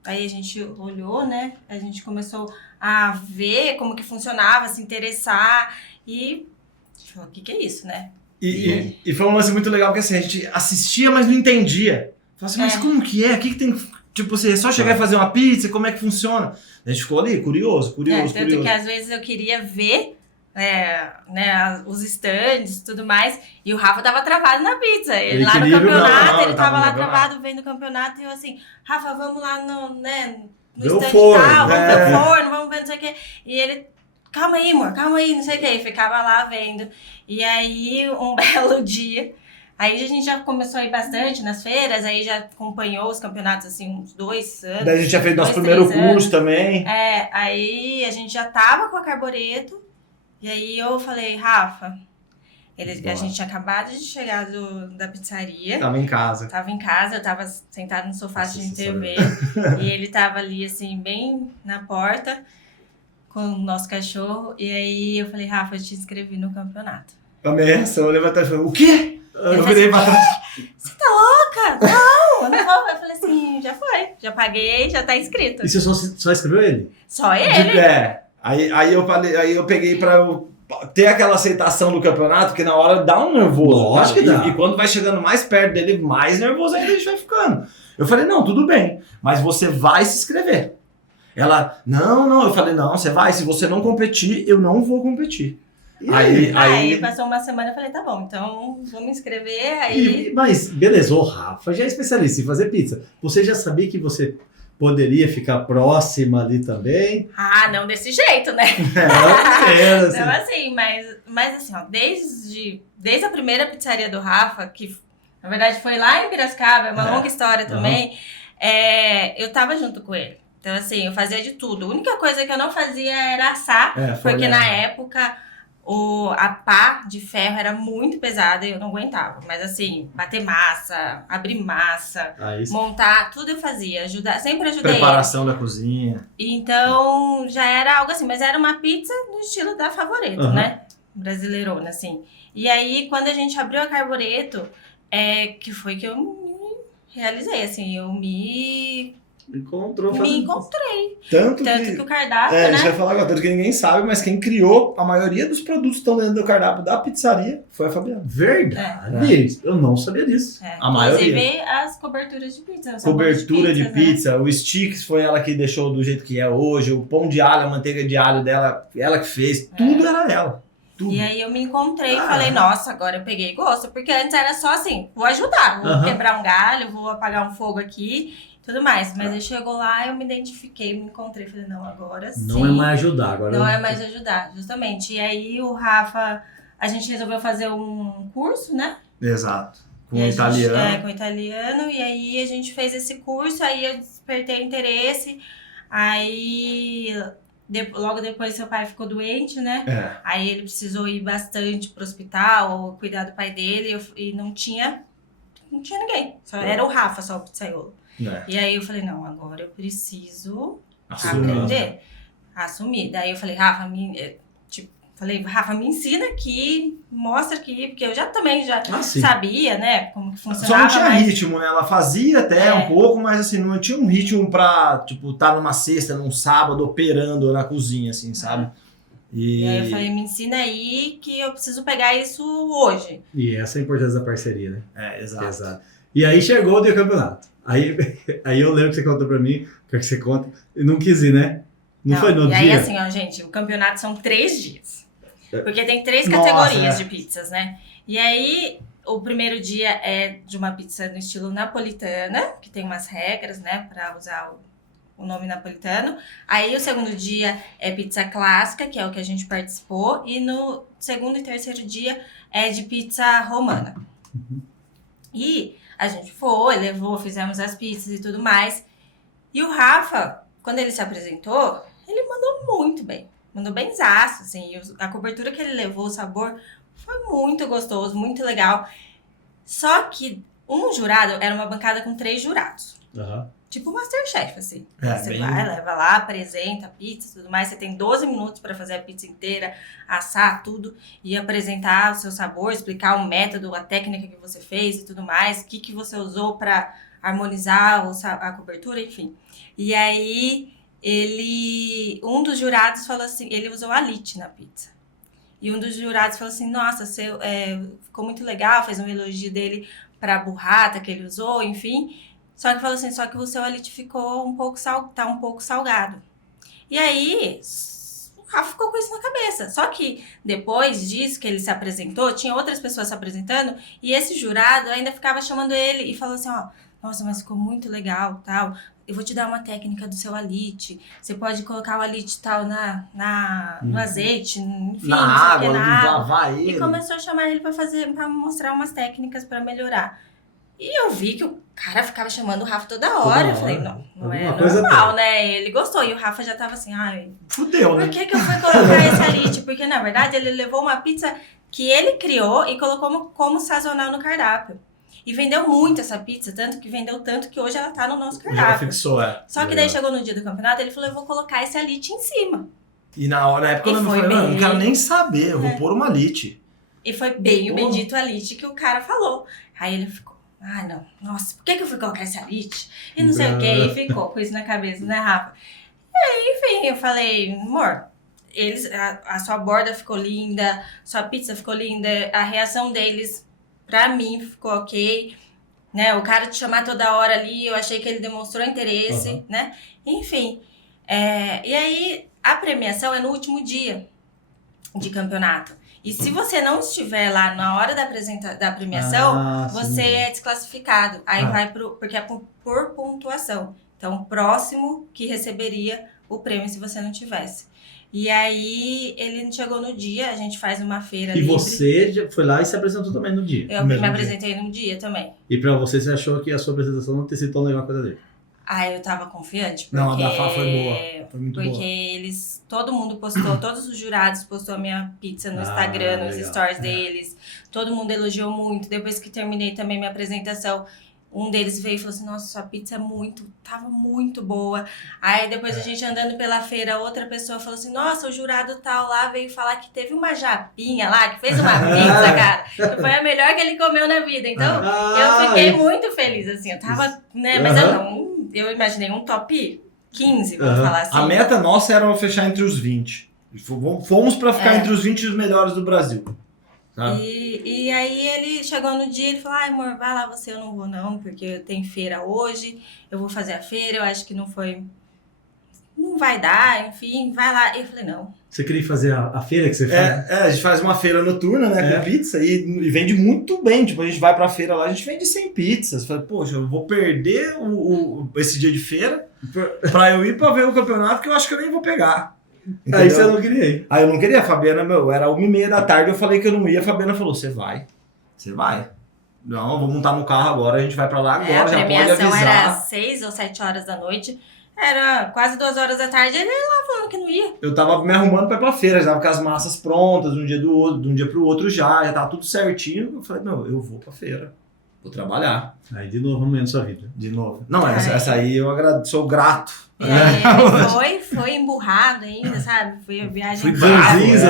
Aí a gente olhou, né? A gente começou a ver como que funcionava, se interessar, e a gente falou, o que é isso, né? E foi um lance muito legal, porque assim, a gente assistia, mas não entendia. Falava assim, mas como que é? O que tem... Tipo, você só chegar e fazer uma pizza, como é que funciona? A gente ficou ali, curioso. Tanto que às vezes eu queria ver os stands e tudo mais, e o Rafa tava travado na pizza. Ele lá no campeonato, ele tava lá travado vendo o campeonato, e eu assim, Rafa, vamos lá no stand forno, tal, vamos ver o forno, vamos ver não sei o que. E ele, calma aí, amor, calma aí, não sei o que. E ficava lá vendo. E aí, um belo dia, aí a gente já começou a ir bastante nas feiras, aí já acompanhou os campeonatos, assim, uns 2 anos. Daí a gente já fez nosso primeiro curso também. Aí a gente já tava com a Carboreto, e aí eu falei, Rafa, a gente tinha acabado de chegar da pizzaria. Tava em casa. Tava em casa, eu tava sentado no sofá assistindo TV, e ele tava ali, assim, bem na porta, com o nosso cachorro, e aí eu falei, Rafa, eu te inscrevi no campeonato. A Mersa, eu levantei e falei, o quê? Eu virei pra trás. Você tá louca? Não, eu não vou. Eu falei assim, já foi, já paguei, já tá inscrito. E você só escreveu ele? Só ele? Aí eu peguei pra eu ter aquela aceitação do campeonato, porque na hora dá um nervoso. Lógico cara. que dá. E quando vai chegando mais perto dele, mais nervoso ainda a gente vai ficando. Eu falei, não, tudo bem, mas você vai se inscrever. Ela, não, eu falei, não, você vai, se você não competir, eu não vou competir. E Aí passou uma semana, eu falei, tá bom, então vou me inscrever, aí... Mas, beleza, o Rafa já é especialista em fazer pizza. Você já sabia que você poderia ficar próxima ali também? Ah, não desse jeito, né? Não, Não assim, mas assim, ó, desde a primeira pizzaria do Rafa, que na verdade foi lá em Piracicaba, é uma longa história também, eu tava junto com ele. Então assim, eu fazia de tudo. A única coisa que eu não fazia era assar, porque na época a pá de ferro era muito pesada e eu não aguentava. Mas assim, bater massa, abrir massa, montar, tudo eu fazia. Sempre ajudei preparação da cozinha. Então, já era algo assim. Mas era uma pizza no estilo da Favoreto, né? Brasileirona, assim. E aí, quando a gente abriu a Carbureto, que foi que eu me realizei, assim. Eu me encontrei. Tanto que o cardápio, né? Isso vai falar agora, tanto que ninguém sabe, mas quem criou a maioria dos produtos que estão dentro do cardápio da pizzaria foi a Fabiana. Verdade. Eu não sabia disso. A maioria. Inclusive as coberturas de pizza. Cobertura de pizza, né? O sticks foi ela que deixou do jeito que é hoje, o pão de alho, a manteiga de alho dela, ela que fez, tudo era ela. Tudo. E aí eu me encontrei e falei, nossa, agora eu peguei gosto. Porque antes era só assim, vou ajudar, vou quebrar um galho, vou apagar um fogo aqui, tudo mais. Mas aí chegou lá, eu me identifiquei, me encontrei, falei, não, agora sim. Não é mais ajudar agora. Não é mais ajudar, justamente. E aí o Rafa, a gente resolveu fazer um curso, né? Exato. Com italiano. Com italiano, e aí a gente fez esse curso, aí eu despertei interesse, aí... Logo depois seu pai ficou doente, né? Aí ele precisou ir bastante pro hospital, cuidar do pai dele, e não tinha ninguém. Só era o Rafa, só o pizzaiolo. E aí eu falei, não, agora eu preciso aprender. Assumir. Daí eu falei, Rafa, me ensina aqui, mostra aqui, porque eu também sabia, né, como que funcionava. Só não tinha ritmo, né? Ela fazia até um pouco, mas assim, não tinha um ritmo pra, tipo, estar numa sexta, num sábado, operando na cozinha, assim, sabe? E aí eu falei, me ensina aí que eu preciso pegar isso hoje. E essa é a importância da parceria, né? Exato. E aí chegou o dia do campeonato. Aí eu lembro que você contou pra mim, quer que você conta, e não quis ir, né? Não foi no dia? E aí assim, ó, gente, o campeonato são 3 dias. Porque tem 3 categorias de pizzas, né? E aí, o primeiro dia é de uma pizza no estilo napolitana, que tem umas regras, né, pra usar o nome napolitano. Aí, o segundo dia é pizza clássica, que é o que a gente participou. E no segundo e terceiro dia é de pizza romana. E a gente fizemos as pizzas e tudo mais. E o Rafa, quando ele se apresentou, ele mandou muito bem. Mandou benzaço, assim, a cobertura que ele levou, o sabor, foi muito gostoso, muito legal. Só que um jurado era uma bancada com 3 jurados. Tipo Masterchef, assim. Você vai, leva lá, apresenta a pizza e tudo mais. Você tem 12 minutos para fazer a pizza inteira, assar tudo e apresentar o seu sabor, explicar o método, a técnica que você fez e tudo mais, o que você usou para harmonizar a cobertura, enfim. E aí... um dos jurados falou assim, ele usou alite na pizza. E um dos jurados falou assim, nossa, ficou muito legal, fez um elogio dele pra burrata que ele usou, enfim. Só que falou assim, só que o seu alite ficou um pouco salgado. E aí, o Rafa ficou com isso na cabeça. Só que depois disso que ele se apresentou, tinha outras pessoas se apresentando, e esse jurado ainda ficava chamando ele e falou assim, nossa, mas ficou muito legal, tal. Eu vou te dar uma técnica do seu alite. Você pode colocar o alite tal no azeite, enfim, na água, lavar ele. E começou a chamar ele para mostrar umas técnicas para melhorar. E eu vi que o cara ficava chamando o Rafa toda hora. Eu falei, não é normal, né? Ele gostou. E o Rafa já tava assim, fudeu, né? Por que eu fui colocar esse alite? Porque, na verdade, ele levou uma pizza que ele criou e colocou como sazonal no cardápio. E vendeu muito essa pizza, tanto que hoje ela tá no nosso cardápio. Já fixou, Só que daí chegou no dia do campeonato, ele falou, eu vou colocar esse alite em cima. E na época eu falei, não quero nem saber, eu vou pôr uma alite. E foi bem o bendito alite que o cara falou. Aí ele ficou, não, nossa, por que eu fui colocar esse alite? E não sei o que, e ficou com isso na cabeça, né, Rafa? E aí, enfim, eu falei, amor, a sua borda ficou linda, sua pizza ficou linda, a reação deles, pra mim, ficou ok. Né? O cara te chamar toda hora ali, eu achei que ele demonstrou interesse, né? Enfim. E aí, a premiação é no último dia de campeonato. E se você não estiver lá na hora da premiação, você é desclassificado. Aí vai porque é por pontuação. Então, o próximo que receberia o prêmio se você não tivesse. E aí, ele chegou no dia, a gente faz uma feira livre. E você já foi lá e se apresentou também no dia? Eu me apresentei no dia também. E pra você achou que a sua apresentação não ter sido tão legal quanto a dele? Eu tava confiante, porque... Não, a da Fá foi boa. Foi muito boa. Porque todo mundo postou, todos os jurados postou a minha pizza no Instagram, nos stories deles. Todo mundo elogiou muito. Depois que terminei também minha apresentação, um deles veio e falou assim, nossa, sua pizza tava muito boa. Aí depois a gente andando pela feira, outra pessoa falou assim, nossa, o jurado tal lá veio falar que teve uma japinha lá, que fez uma pizza, cara. Que foi a melhor que ele comeu na vida. Então, eu fiquei muito feliz, assim. Eu tava, né, mas eu imaginei um top 15, vamos falar assim. A meta nossa era fechar entre os 20. Fomos pra ficar entre os 20 melhores do Brasil. E aí ele chegou no dia e ele falou, amor, vai lá você, eu não vou não, porque tem feira hoje, eu vou fazer a feira, eu acho que não vai dar, enfim, vai lá. E eu falei, não. Você queria fazer a feira que você faz? A gente faz uma feira noturna, né, com pizza, e vende muito bem, tipo, a gente vai pra feira lá, a gente vende 100 pizzas. Falei, poxa, eu vou perder esse dia de feira pra eu ir pra ver o campeonato, que eu acho que eu nem vou pegar. Entendeu? Aí você não queria ir. Aí eu não queria, a Fabiana, era 1h30 da tarde, eu falei que eu não ia, a Fabiana falou, você vai. Não, eu vou montar no carro agora, a gente vai pra lá agora, já pode avisar. A premiação era 6 ou 7 horas da noite, era quase 2 horas da tarde, ele lá falando que não ia. Eu tava me arrumando pra ir pra feira, já tava com as massas prontas, de um dia pro outro já tava tudo certinho. Eu falei, não, eu vou pra feira, vou trabalhar. Aí de novo, amanhã na sua vida. De novo. Não, essa aí eu sou grato. E aí ele foi emburrado ainda, sabe? Foi a viagem. Fui banzinza,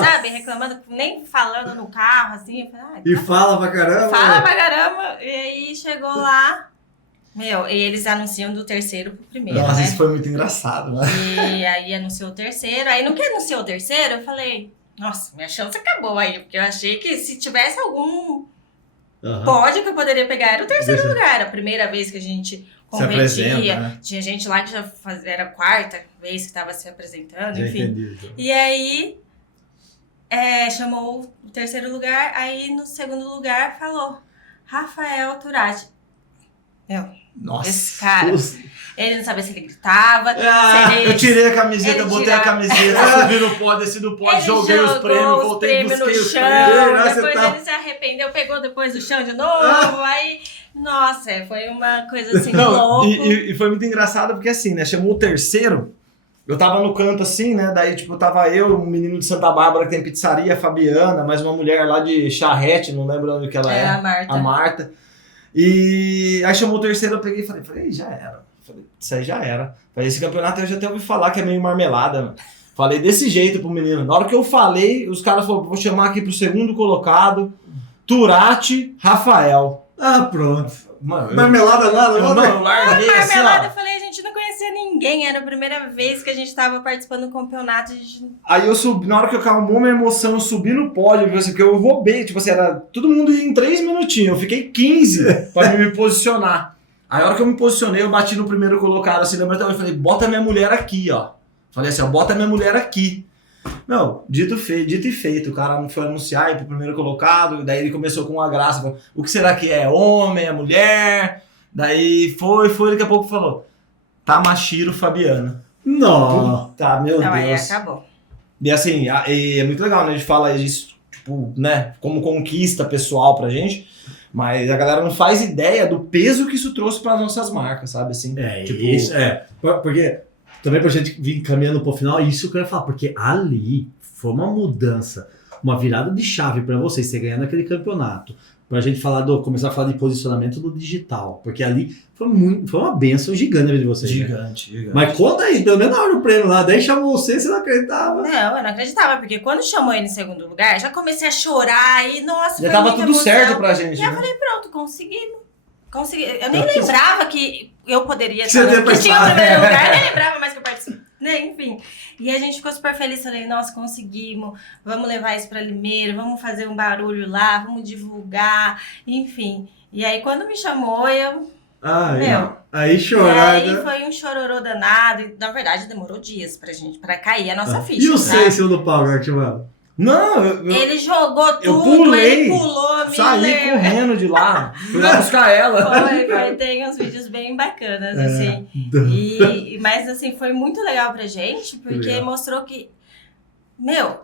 sabe? Reclamando, nem falando no carro, assim. Eu falei, e fala pra caramba. Fala pra caramba. E aí chegou lá. E eles anunciam do terceiro pro primeiro. Nossa, né? Isso foi muito engraçado, né? E aí anunciou o terceiro. Aí no que anunciou o terceiro, eu falei, nossa, minha chance acabou aí. Porque eu achei que se tivesse algum pódio que eu poderia pegar, era o terceiro lugar. Era a primeira vez que a gente competia. Né? Tinha gente lá que já era a 4ª vez que estava se apresentando, enfim. Entendi, então. E aí chamou o terceiro lugar, aí no segundo lugar falou Rafael Turati. Nossa. Esse cara, ele não sabia se ele gritava. Eu tirei a camiseta, botei a camiseta, subi no pódio, desci do pódio, joguei os prêmios, voltei, busquei os prêmios. Depois ele se arrependeu, pegou depois do chão de novo, aí... Nossa, foi uma coisa assim, louco. E foi muito engraçado porque assim, né, chamou o terceiro, eu tava no canto assim, né, daí tipo, tava eu, um menino de Santa Bárbara que tem pizzaria, a Fabiana, mais uma mulher lá de Charrete, não lembro onde que ela é. A Marta. E aí chamou o terceiro, eu peguei e falei, já era. Isso aí já era. Falei, esse campeonato eu já até ouvi falar que é meio marmelada, mano. Falei desse jeito pro menino. Na hora que eu falei, os caras falaram, vou chamar aqui pro segundo colocado, Turati, Rafael. Pronto. Mano, marmelada nada, mano. Eu larguei assim, marmelada, eu falei, a gente não conhecia ninguém, era a primeira vez que a gente tava participando do campeonato. Aí eu subi, na hora que eu acalmou minha emoção, eu subi no pódio, porque eu roubei, tipo assim, era todo mundo ia em 3 minutinhos, eu fiquei 15 pra me posicionar. Aí a hora que eu me posicionei, eu bati no primeiro colocado, assim, lembra? Eu falei, bota minha mulher aqui, ó. Falei assim, ó, bota minha mulher aqui. Não, dito e feito, o cara foi anunciar ir pro primeiro colocado, daí ele começou com uma graça, falou, o que será que é? Homem, é mulher? Daí foi, daqui a pouco falou, Tamashiro Fabiana. Não. Tá, meu Deus. Aí acabou. E assim, é muito legal, né, a gente fala isso, tipo, né, como conquista pessoal pra gente, mas a galera não faz ideia do peso que isso trouxe para nossas marcas, sabe, assim. Tipo, isso, porque... Também pra gente vir caminhando pro final, isso que eu ia falar, porque ali foi uma mudança, uma virada de chave pra vocês, você ganhando aquele campeonato, pra gente começar a falar de posicionamento do digital, porque ali foi uma benção gigante na vida de vocês. Gigante. Mas conta aí, pelo menos na hora do prêmio lá, daí chamou você não acreditava. Não, eu não acreditava, porque quando chamou ele em segundo lugar, já comecei a chorar e, nossa, já tava tudo emoção. Certo pra gente, e eu falei, pronto, conseguimos. Eu nem lembrava que eu poderia estar. Que tinha o primeiro lugar, nem lembrava mais que eu participei. né, enfim. E a gente ficou super feliz, falei, nossa, conseguimos, vamos levar isso para Limeira, vamos fazer um barulho lá, vamos divulgar, enfim. E aí, quando me chamou, eu... Aí E chorar. aí foi um chororô danado, e na verdade demorou dias pra cair a nossa ficha, E o tá? Sei em cima do palco, Artimão? Não, Ele jogou tudo, pulei, ele pulou, saí Miller. correndo de lá, fui lá buscar ela. Tem uns vídeos bem bacanas, assim. Mas, assim, foi muito legal pra gente, porque Legal. mostrou que,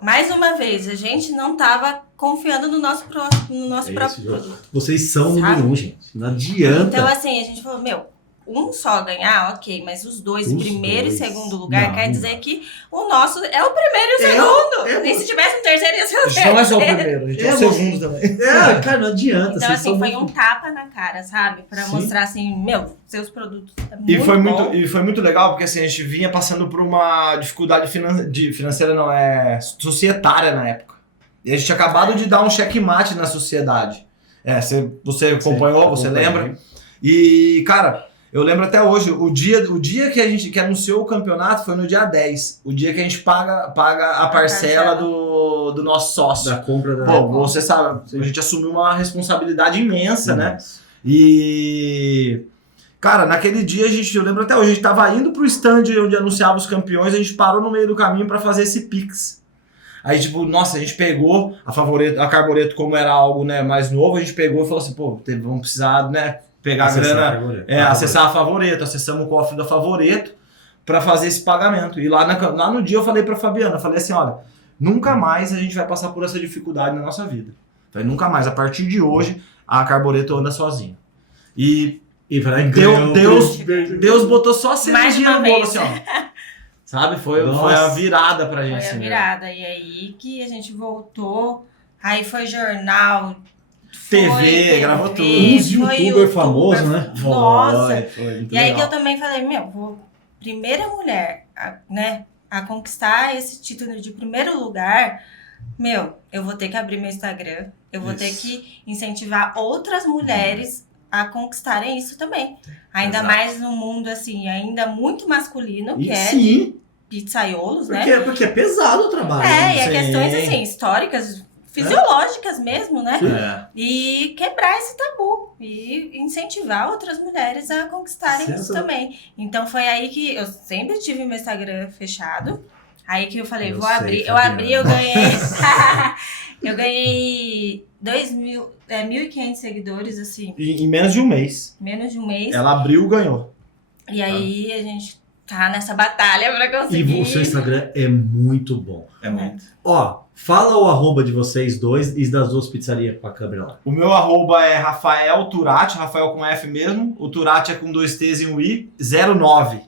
mais uma vez, a gente não tava confiando no nosso próprio produto. Vocês são o Sabe? número 1, gente. Não adianta. Então, assim, a gente falou, um só ganhar, ok, mas os dois, Os primeiro dois. e segundo lugar, Não, quer não dizer dá. que o nosso é o primeiro e o segundo. E se tivesse um terceiro, ia ser o A gente não é só o terceiro. primeiro, a gente é o É, segundo também. Cara, não adianta. Então, vocês assim, são foi muito- um tapa na cara, sabe? Pra Sim. mostrar, assim, seus produtos é muito E foi bom. muito legal, porque assim, a gente vinha passando por uma dificuldade financeira, não, societária na época. E a gente tinha acabado de dar um checkmate na sociedade. Você acompanhou, você lembra? E, cara, eu lembro até hoje, o dia que anunciou o campeonato foi no dia 10. O dia que a gente paga a parcela do nosso sócio. Da compra da... Pô, você sabe, a gente assumiu uma responsabilidade imensa, né? E... Cara, naquele dia, eu lembro até hoje, a gente tava indo pro stand onde anunciava os campeões, a gente parou no meio do caminho pra fazer esse Pix. Aí, tipo, nossa, a gente pegou a Carbureto, como era algo, né, mais novo, a gente pegou e falou assim, pô, vamos precisar, né, pegar a grana, acessar a Favoreto, acessamos o cofre da Favoreto pra fazer esse pagamento. E lá no dia eu falei pra Fabiana, falei assim, olha, nunca mais a gente vai passar por essa dificuldade na nossa vida. Falei, nunca mais, a partir de hoje, a Carbureto anda sozinha. E Deus botou só a cerejinha no bolo, assim, ó. Sabe? Foi a virada pra gente. Foi a virada. E aí que a gente voltou. Aí foi jornal. TV, gravou tudo. Uns youtuber famoso, né? Nossa. Foi E aí que eu também falei, primeira mulher, a conquistar esse título de primeiro lugar, eu vou ter que abrir meu Instagram. Eu vou ter que incentivar outras mulheres a conquistarem isso também. Ainda mais num mundo, assim, ainda muito masculino, que sim. Pizzaiolos, né? Porque é pesado o trabalho. E é questões, assim, históricas, fisiológicas mesmo, né? E quebrar esse tabu. E incentivar outras mulheres a conquistarem isso também. Então, foi aí que eu sempre tive meu Instagram fechado. Aí que eu falei, vou abrir. Eu abri, eu ganhei... eu ganhei 1.500 seguidores, assim. Em menos de um mês. Menos de um mês. Ela abriu e ganhou. E aí a gente tá nessa batalha pra conseguir. E o seu Instagram é muito bom. É muito. Ó, fala o arroba de vocês dois e das duas pizzarias pra câmera lá. O meu arroba é Rafael Turati, Rafael com F mesmo. O Turati é com 2 T's e um I, 09.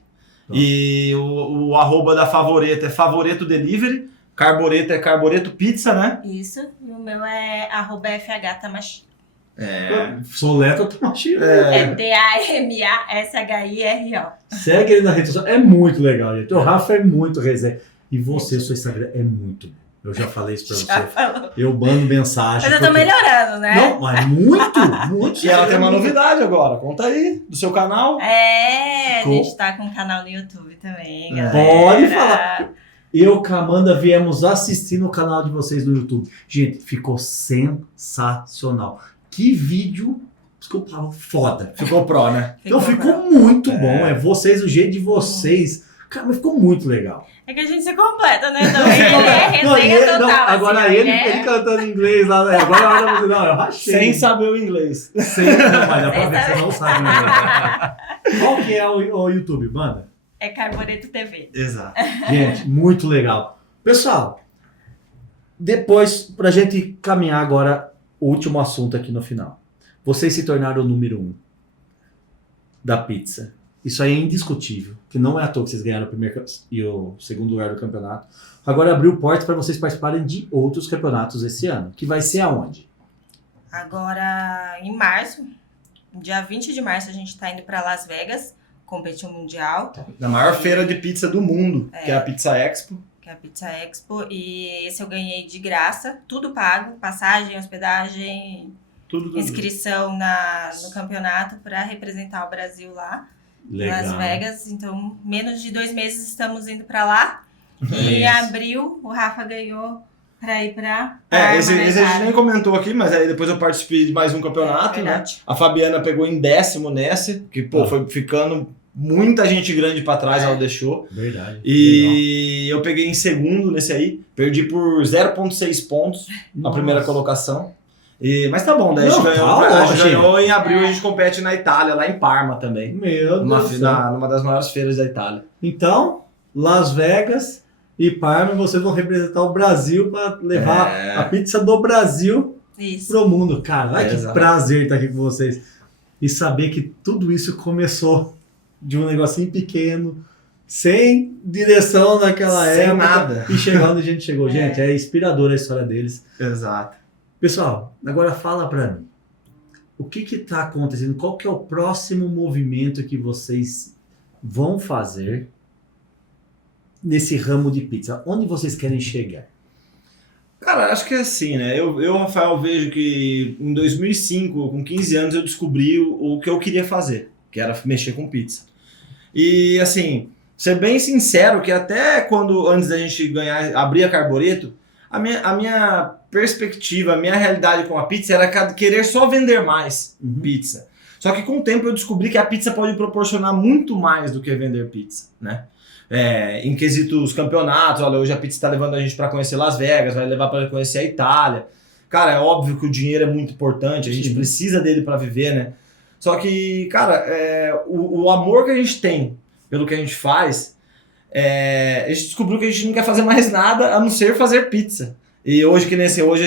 E o arroba da Favoreto é Favoreto Delivery. Carbureto é Carbureto Pizza, né? Isso. E o meu é @FHTamashi. Soletra Tamashiro. É DAMASHIRO. Segue ele na rede social. É muito legal, gente. O Rafa é muito resenha. E você, o seu Instagram é muito bom. Eu já falei isso pra Já você. falou. Eu mando mensagem. Mas eu tô melhorando, né? Não, mas muito. E ela tem uma novidade agora. Conta aí, do seu canal. A gente tá com um canal no YouTube também, galera. Pode falar. Eu com a Amanda viemos assistir no canal de vocês no YouTube. Gente, ficou sensacional. Que vídeo, desculpa, foda. Ficou pro, né? Então ficou muito bom. É vocês, o jeito de vocês. Cara, mas ficou muito legal. É que a gente se completa, né? Então, ele é resenha total. Agora assim, ele cantando em inglês lá. Né? Agora a hora você não, eu rachei. Sem saber o inglês. Não, mas dá pra ver que você não sabe. Né? Qual que é o YouTube, manda? É Carbureto TV. Exato. Gente, muito legal. Pessoal, depois, pra gente caminhar agora, o último assunto aqui no final. Vocês se tornaram o número 1 da pizza. Isso aí é indiscutível. Que não é à toa que vocês ganharam o primeiro e o segundo lugar do campeonato. Agora abriu portas para vocês participarem de outros campeonatos esse ano. Que vai ser aonde? Agora, em março, dia 20 de março, a gente tá indo pra Las Vegas, competir mundial. Na maior feira de pizza do mundo, que é a Pizza Expo. Que é a Pizza Expo. E esse eu ganhei de graça, tudo pago. Passagem, hospedagem, Tudo. inscrição no campeonato para representar o Brasil lá. Legal. Las Vegas. Então, menos de 2 meses estamos indo para lá. E em Isso. abril, o Rafa ganhou para ir para Esse a gente nem comentou aqui, mas aí depois eu participei de mais um campeonato, né? verdade. A Fabiana pegou em 10º nesse, que, pô, foi ficando muita gente grande pra trás, ela deixou. Verdade. Legal. E eu peguei em 2º nesse aí, perdi por 0,6 pontos na primeira Nossa. colocação. Mas tá bom, daí a gente Não, ganhou, tá a gente ótimo. ganhou em abril, a gente compete na Itália, lá em Parma também. Meu Deus do céu. Numa das maiores feiras da Itália. Então, Las Vegas e Parma, vocês vão representar o Brasil para levar a pizza do Brasil Isso. pro mundo. Cara, olha que Exato. prazer estar aqui com vocês. E saber que tudo isso começou de um negocinho pequeno, sem direção naquela Sem época. nada. E chegar onde a gente chegou. Gente, é inspiradora a história deles. Exato. Pessoal, agora fala pra mim. O que tá acontecendo? Qual que é o próximo movimento que vocês vão fazer nesse ramo de pizza? Onde vocês querem chegar? Cara, acho que é assim, né? Eu, Rafael, vejo que em 2005, com 15 anos, eu descobri o que eu queria fazer, que era mexer com pizza. E, assim, ser bem sincero, que até quando, antes da gente abrir a Carboreto, a minha perspectiva, a minha realidade com a pizza era querer só vender mais pizza. Só que com o tempo eu descobri que a pizza pode proporcionar muito mais do que vender pizza, né? Em quesitos campeonatos, olha, hoje a pizza está levando a gente para conhecer Las Vegas, vai levar para conhecer a Itália. Cara, é óbvio que o dinheiro é muito importante, a gente precisa dele para viver, né? Só que, cara, o amor que a gente tem pelo que a gente faz, a gente descobriu que a gente não quer fazer mais nada a não ser fazer pizza. E hoje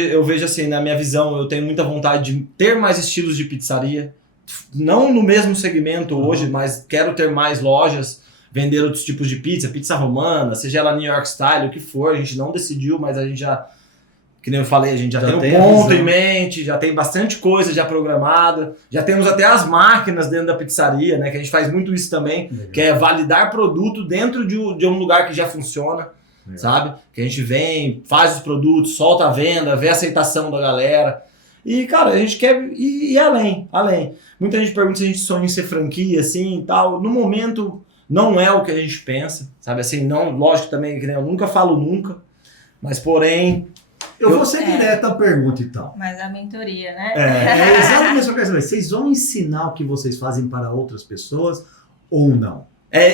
eu vejo assim, na minha visão, eu tenho muita vontade de ter mais estilos de pizzaria, não no mesmo segmento hoje, mas quero ter mais lojas, vender outros tipos de pizza romana, seja ela New York Style, o que for, a gente não decidiu, mas a gente já, que nem eu falei, a gente já tem um ponto em mente, já tem bastante coisa já programada, já temos até as máquinas dentro da pizzaria, né, que a gente faz muito isso também, que é validar produto dentro de um lugar que já funciona, sabe? Que a gente vem, faz os produtos, solta a venda, vê a aceitação da galera. E, cara, a gente quer ir além. Muita gente pergunta se a gente sonha em ser franquia, assim, e tal. No momento, não é o que a gente pensa, sabe? Assim, não, lógico também, que eu nunca falo nunca, mas porém... Eu vou ser direto à pergunta e tal. Mas a mentoria, né? É exatamente isso que eu quero saber. Vocês vão ensinar o que vocês fazem para outras pessoas ou não?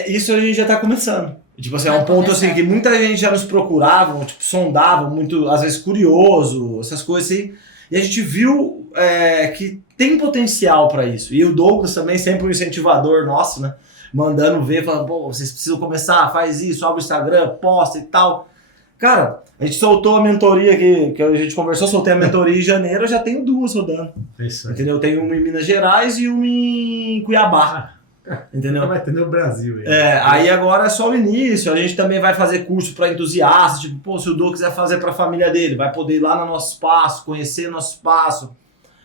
Isso a gente já tá começando. Tipo assim, é um ponto assim que muita gente já nos procurava, tipo, sondavam, muito, às vezes curioso, essas coisas assim. E a gente viu que tem potencial para isso. E o Douglas também, sempre um incentivador nosso, né? Mandando ver, falando, pô, vocês precisam começar, faz isso, abre o Instagram, posta e tal. Cara, a gente soltou a mentoria que a gente conversou, soltei a mentoria em janeiro, eu já tenho 2 rodando. É isso aí. Entendeu? Eu tenho uma em Minas Gerais e uma em Cuiabá. Entendeu? Vai ter no Brasil. Aí agora é só o início, a gente também vai fazer curso para entusiastas, tipo, pô, se o Dô quiser fazer para a família dele, vai poder ir lá no nosso espaço, conhecer nosso espaço,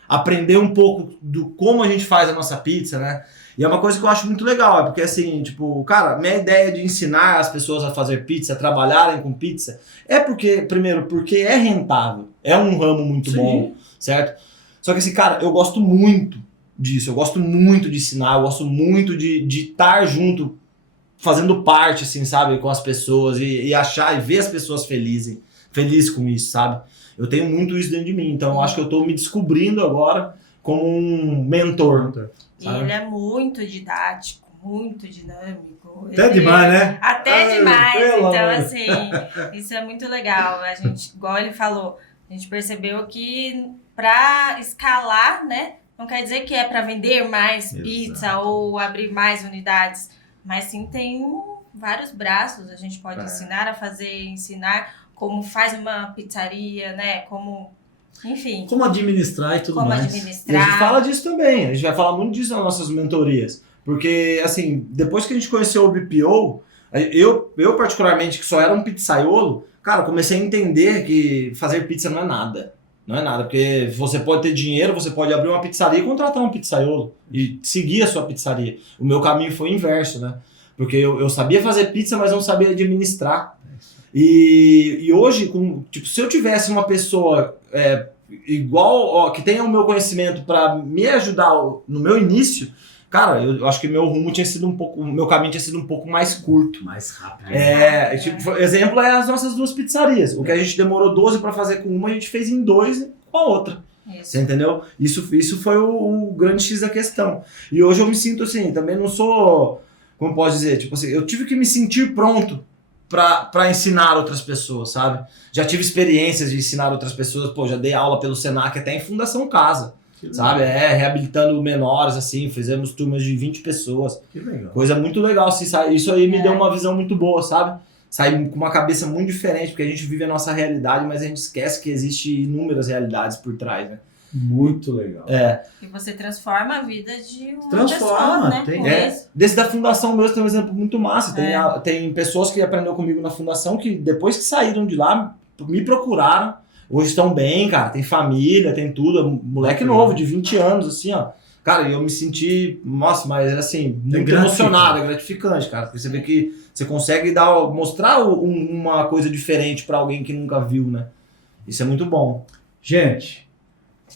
aprender um pouco do como a gente faz a nossa pizza, né? E é uma coisa que eu acho muito legal, porque assim, tipo, cara, minha ideia de ensinar as pessoas a fazer pizza, a trabalharem com pizza, porque é rentável, é um ramo muito bom, certo? Só que assim, cara, eu gosto muito disso, eu gosto muito de ensinar, eu gosto muito de estar junto, fazendo parte, assim, sabe, com as pessoas e achar e ver as pessoas felizes com isso, sabe? Eu tenho muito isso dentro de mim, então eu acho que eu tô me descobrindo agora como um mentor. E ele é muito didático, muito dinâmico. Até demais, né? Até demais. Pelo Então, amor. assim, isso é muito legal. A gente, igual ele falou, a gente percebeu que para escalar, né? Não quer dizer que é para vender mais pizza ou abrir mais unidades, mas sim tem vários braços. A gente pode ensinar a fazer, ensinar como faz uma pizzaria, né? Como, enfim. Como administrar e tudo mais. E a gente fala disso também, a gente vai falar muito disso nas nossas mentorias. Porque, assim, depois que a gente conheceu o BPO, eu particularmente, que só era um pizzaiolo, cara, comecei a entender que fazer pizza não é nada. Não é nada, porque você pode ter dinheiro, você pode abrir uma pizzaria e contratar um pizzaiolo e seguir a sua pizzaria. O meu caminho foi o inverso, né? Porque eu sabia fazer pizza, mas não sabia administrar. E hoje, tipo, se eu tivesse uma pessoa igual, que tenha o meu conhecimento para me ajudar no meu início, cara, eu acho que meu rumo tinha sido meu caminho tinha sido um pouco mais curto. Mais rápido. Tipo, exemplo é as nossas 2 pizzarias. O que a gente demorou 12 para fazer com uma, a gente fez em 2 com a outra. Isso. Você entendeu? Isso foi o grande X da questão. E hoje eu me sinto assim, também não sou, como posso dizer, tipo assim, eu tive que me sentir pronto para ensinar outras pessoas, sabe? Já tive experiências de ensinar outras pessoas, já dei aula pelo Senac até em Fundação Casa, sabe? Reabilitando menores, assim, fizemos turmas de 20 pessoas. Que legal. Coisa muito legal, assim, isso aí me deu uma visão muito boa, sabe? Sair com uma cabeça muito diferente, porque a gente vive a nossa realidade, mas a gente esquece que existe inúmeras realidades por trás, né? Muito legal. E você transforma a vida de uma pessoa, né? Desse da fundação mesmo tem um exemplo muito massa. Tem pessoas que aprenderam comigo na fundação que depois que saíram de lá, me procuraram. Hoje estão bem, cara. Tem família, tem tudo. Moleque novo, de 20 anos, assim, ó. Cara, eu me senti, nossa, mas assim, muito emocionado, é gratificante, cara. Porque você vê que você consegue mostrar uma coisa diferente pra alguém que nunca viu, né? Isso é muito bom. Gente,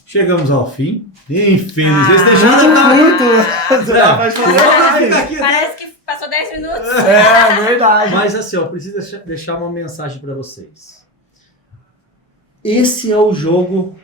chegamos ao fim. Enfim, vocês deixaram muito. Parece que passou 10 minutos. É verdade. Mas assim, eu preciso deixar uma mensagem pra vocês. Esse é o jogo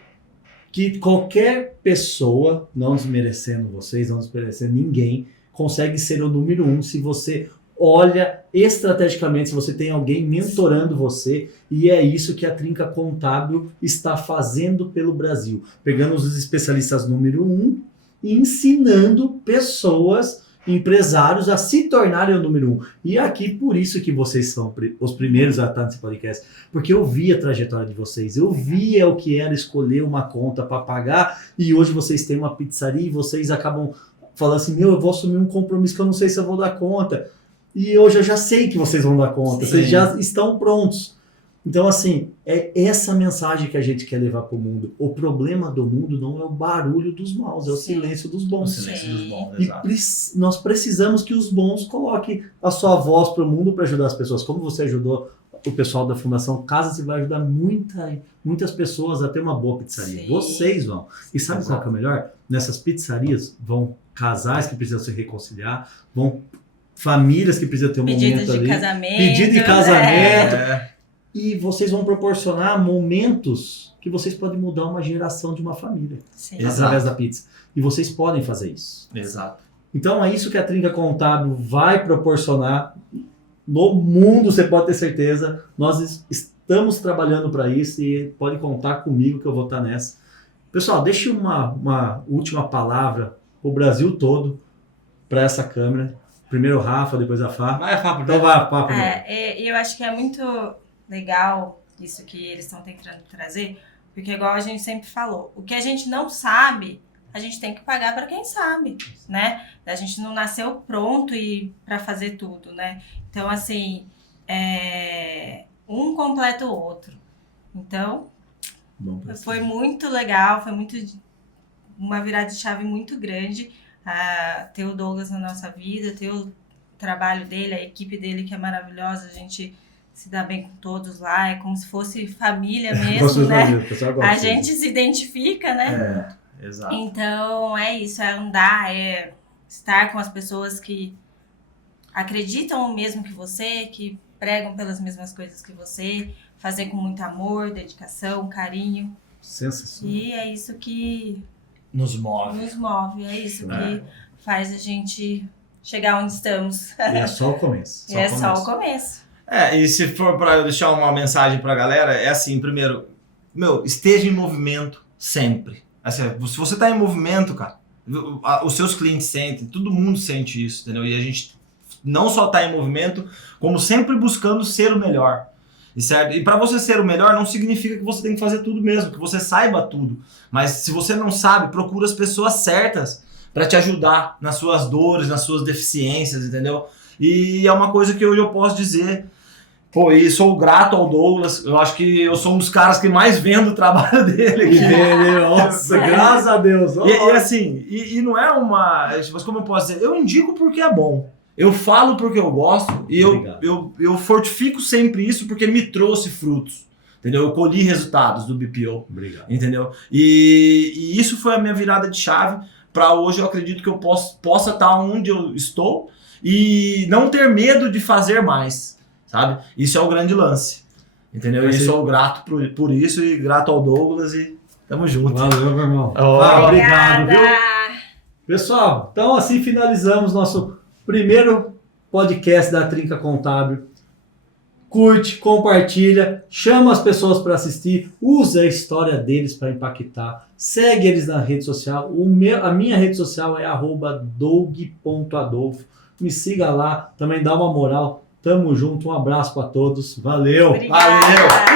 que qualquer pessoa, não desmerecendo vocês, não desmerecendo ninguém, consegue ser o número 1 se você olha estrategicamente, se você tem alguém mentorando você, e é isso que a Trinca Contábil está fazendo pelo Brasil, pegando os especialistas número 1 e ensinando pessoas, empresários a se tornarem o número 1. E aqui, por isso que vocês são os primeiros a estar nesse podcast, porque eu vi a trajetória de vocês, eu via o que era escolher uma conta para pagar, e hoje vocês têm uma pizzaria e vocês acabam falando assim, eu vou assumir um compromisso que eu não sei se eu vou dar conta. E hoje eu já sei que vocês vão dar conta, vocês já estão prontos. Então, assim, é essa mensagem que a gente quer levar para o mundo. O problema do mundo não é o barulho dos maus, é o silêncio dos bons. O silêncio dos bons, E exato. nós precisamos que os bons coloquem a sua voz para o mundo para ajudar as pessoas. Como você ajudou o pessoal da Fundação Casa, você vai ajudar muitas pessoas a ter uma boa pizzaria. Sim. Vocês vão. E sabe qual que é o melhor? Nessas pizzarias vão casais que precisam se reconciliar, vão famílias que precisam ter um momento ali. Pedido de casamento. E vocês vão proporcionar momentos que vocês podem mudar uma geração de uma família. Sim. Através da pizza. E vocês podem fazer isso. Exato. Então é isso que a Trinca Contábil vai proporcionar no mundo, você pode ter certeza. Nós estamos trabalhando para isso e pode contar comigo que eu vou estar nessa. Pessoal, deixe uma última palavra para o Brasil todo, para essa câmera. Primeiro o Rafa, depois a Fá. Vai, Fá, então vai, Fá. Eu acho que é muito legal isso que eles estão tentando trazer, porque igual a gente sempre falou, o que a gente não sabe, a gente tem que pagar para quem sabe, né? A gente não nasceu pronto e para fazer tudo, né? Então, assim, um completa o outro. Então, foi muito legal, foi uma virada de chave muito grande ter o Douglas na nossa vida, ter o trabalho dele, a equipe dele que é maravilhosa, a gente se dá bem com todos lá, é como se fosse família mesmo, né? A gente se identifica, né? Exato. Então, é isso, é andar, é estar com as pessoas que acreditam o mesmo que você, que pregam pelas mesmas coisas que você, fazer com muito amor, dedicação, carinho. Sensacional. E é isso que nos move, é isso que faz a gente chegar onde estamos. E é só o começo. Só o começo. E se for para eu deixar uma mensagem pra galera, é assim, primeiro, esteja em movimento sempre. Assim, se você tá em movimento, cara, os seus clientes sentem, todo mundo sente isso, entendeu? E a gente não só tá em movimento, como sempre buscando ser o melhor. Certo? E para você ser o melhor não significa que você tem que fazer tudo mesmo, que você saiba tudo. Mas se você não sabe, procura as pessoas certas para te ajudar nas suas dores, nas suas deficiências, entendeu? E é uma coisa que hoje eu posso dizer, e sou grato ao Douglas, eu acho que eu sou um dos caras que mais vendo o trabalho dele aqui. Nossa, graças a Deus. E assim, não é mas como eu posso dizer, eu indico porque é bom. Eu falo porque eu gosto e eu fortifico sempre isso porque me trouxe frutos, entendeu? Eu colhi resultados do BPO, Obrigado. entendeu? E isso foi a minha virada de chave para hoje eu acredito que eu possa estar onde eu estou e não ter medo de fazer mais, sabe? Isso é o grande lance, entendeu? E sou grato por isso e grato ao Douglas e tamo junto. Valeu, meu irmão. Obrigado, viu? Pessoal, então assim finalizamos nosso primeiro podcast da Trinca Contábil. Curte, compartilha, chama as pessoas para assistir, usa a história deles para impactar, segue eles na rede social. A minha rede social é @doug.adolfo. Me siga lá, também dá uma moral. Tamo junto, um abraço para todos. Valeu! Obrigada. Valeu!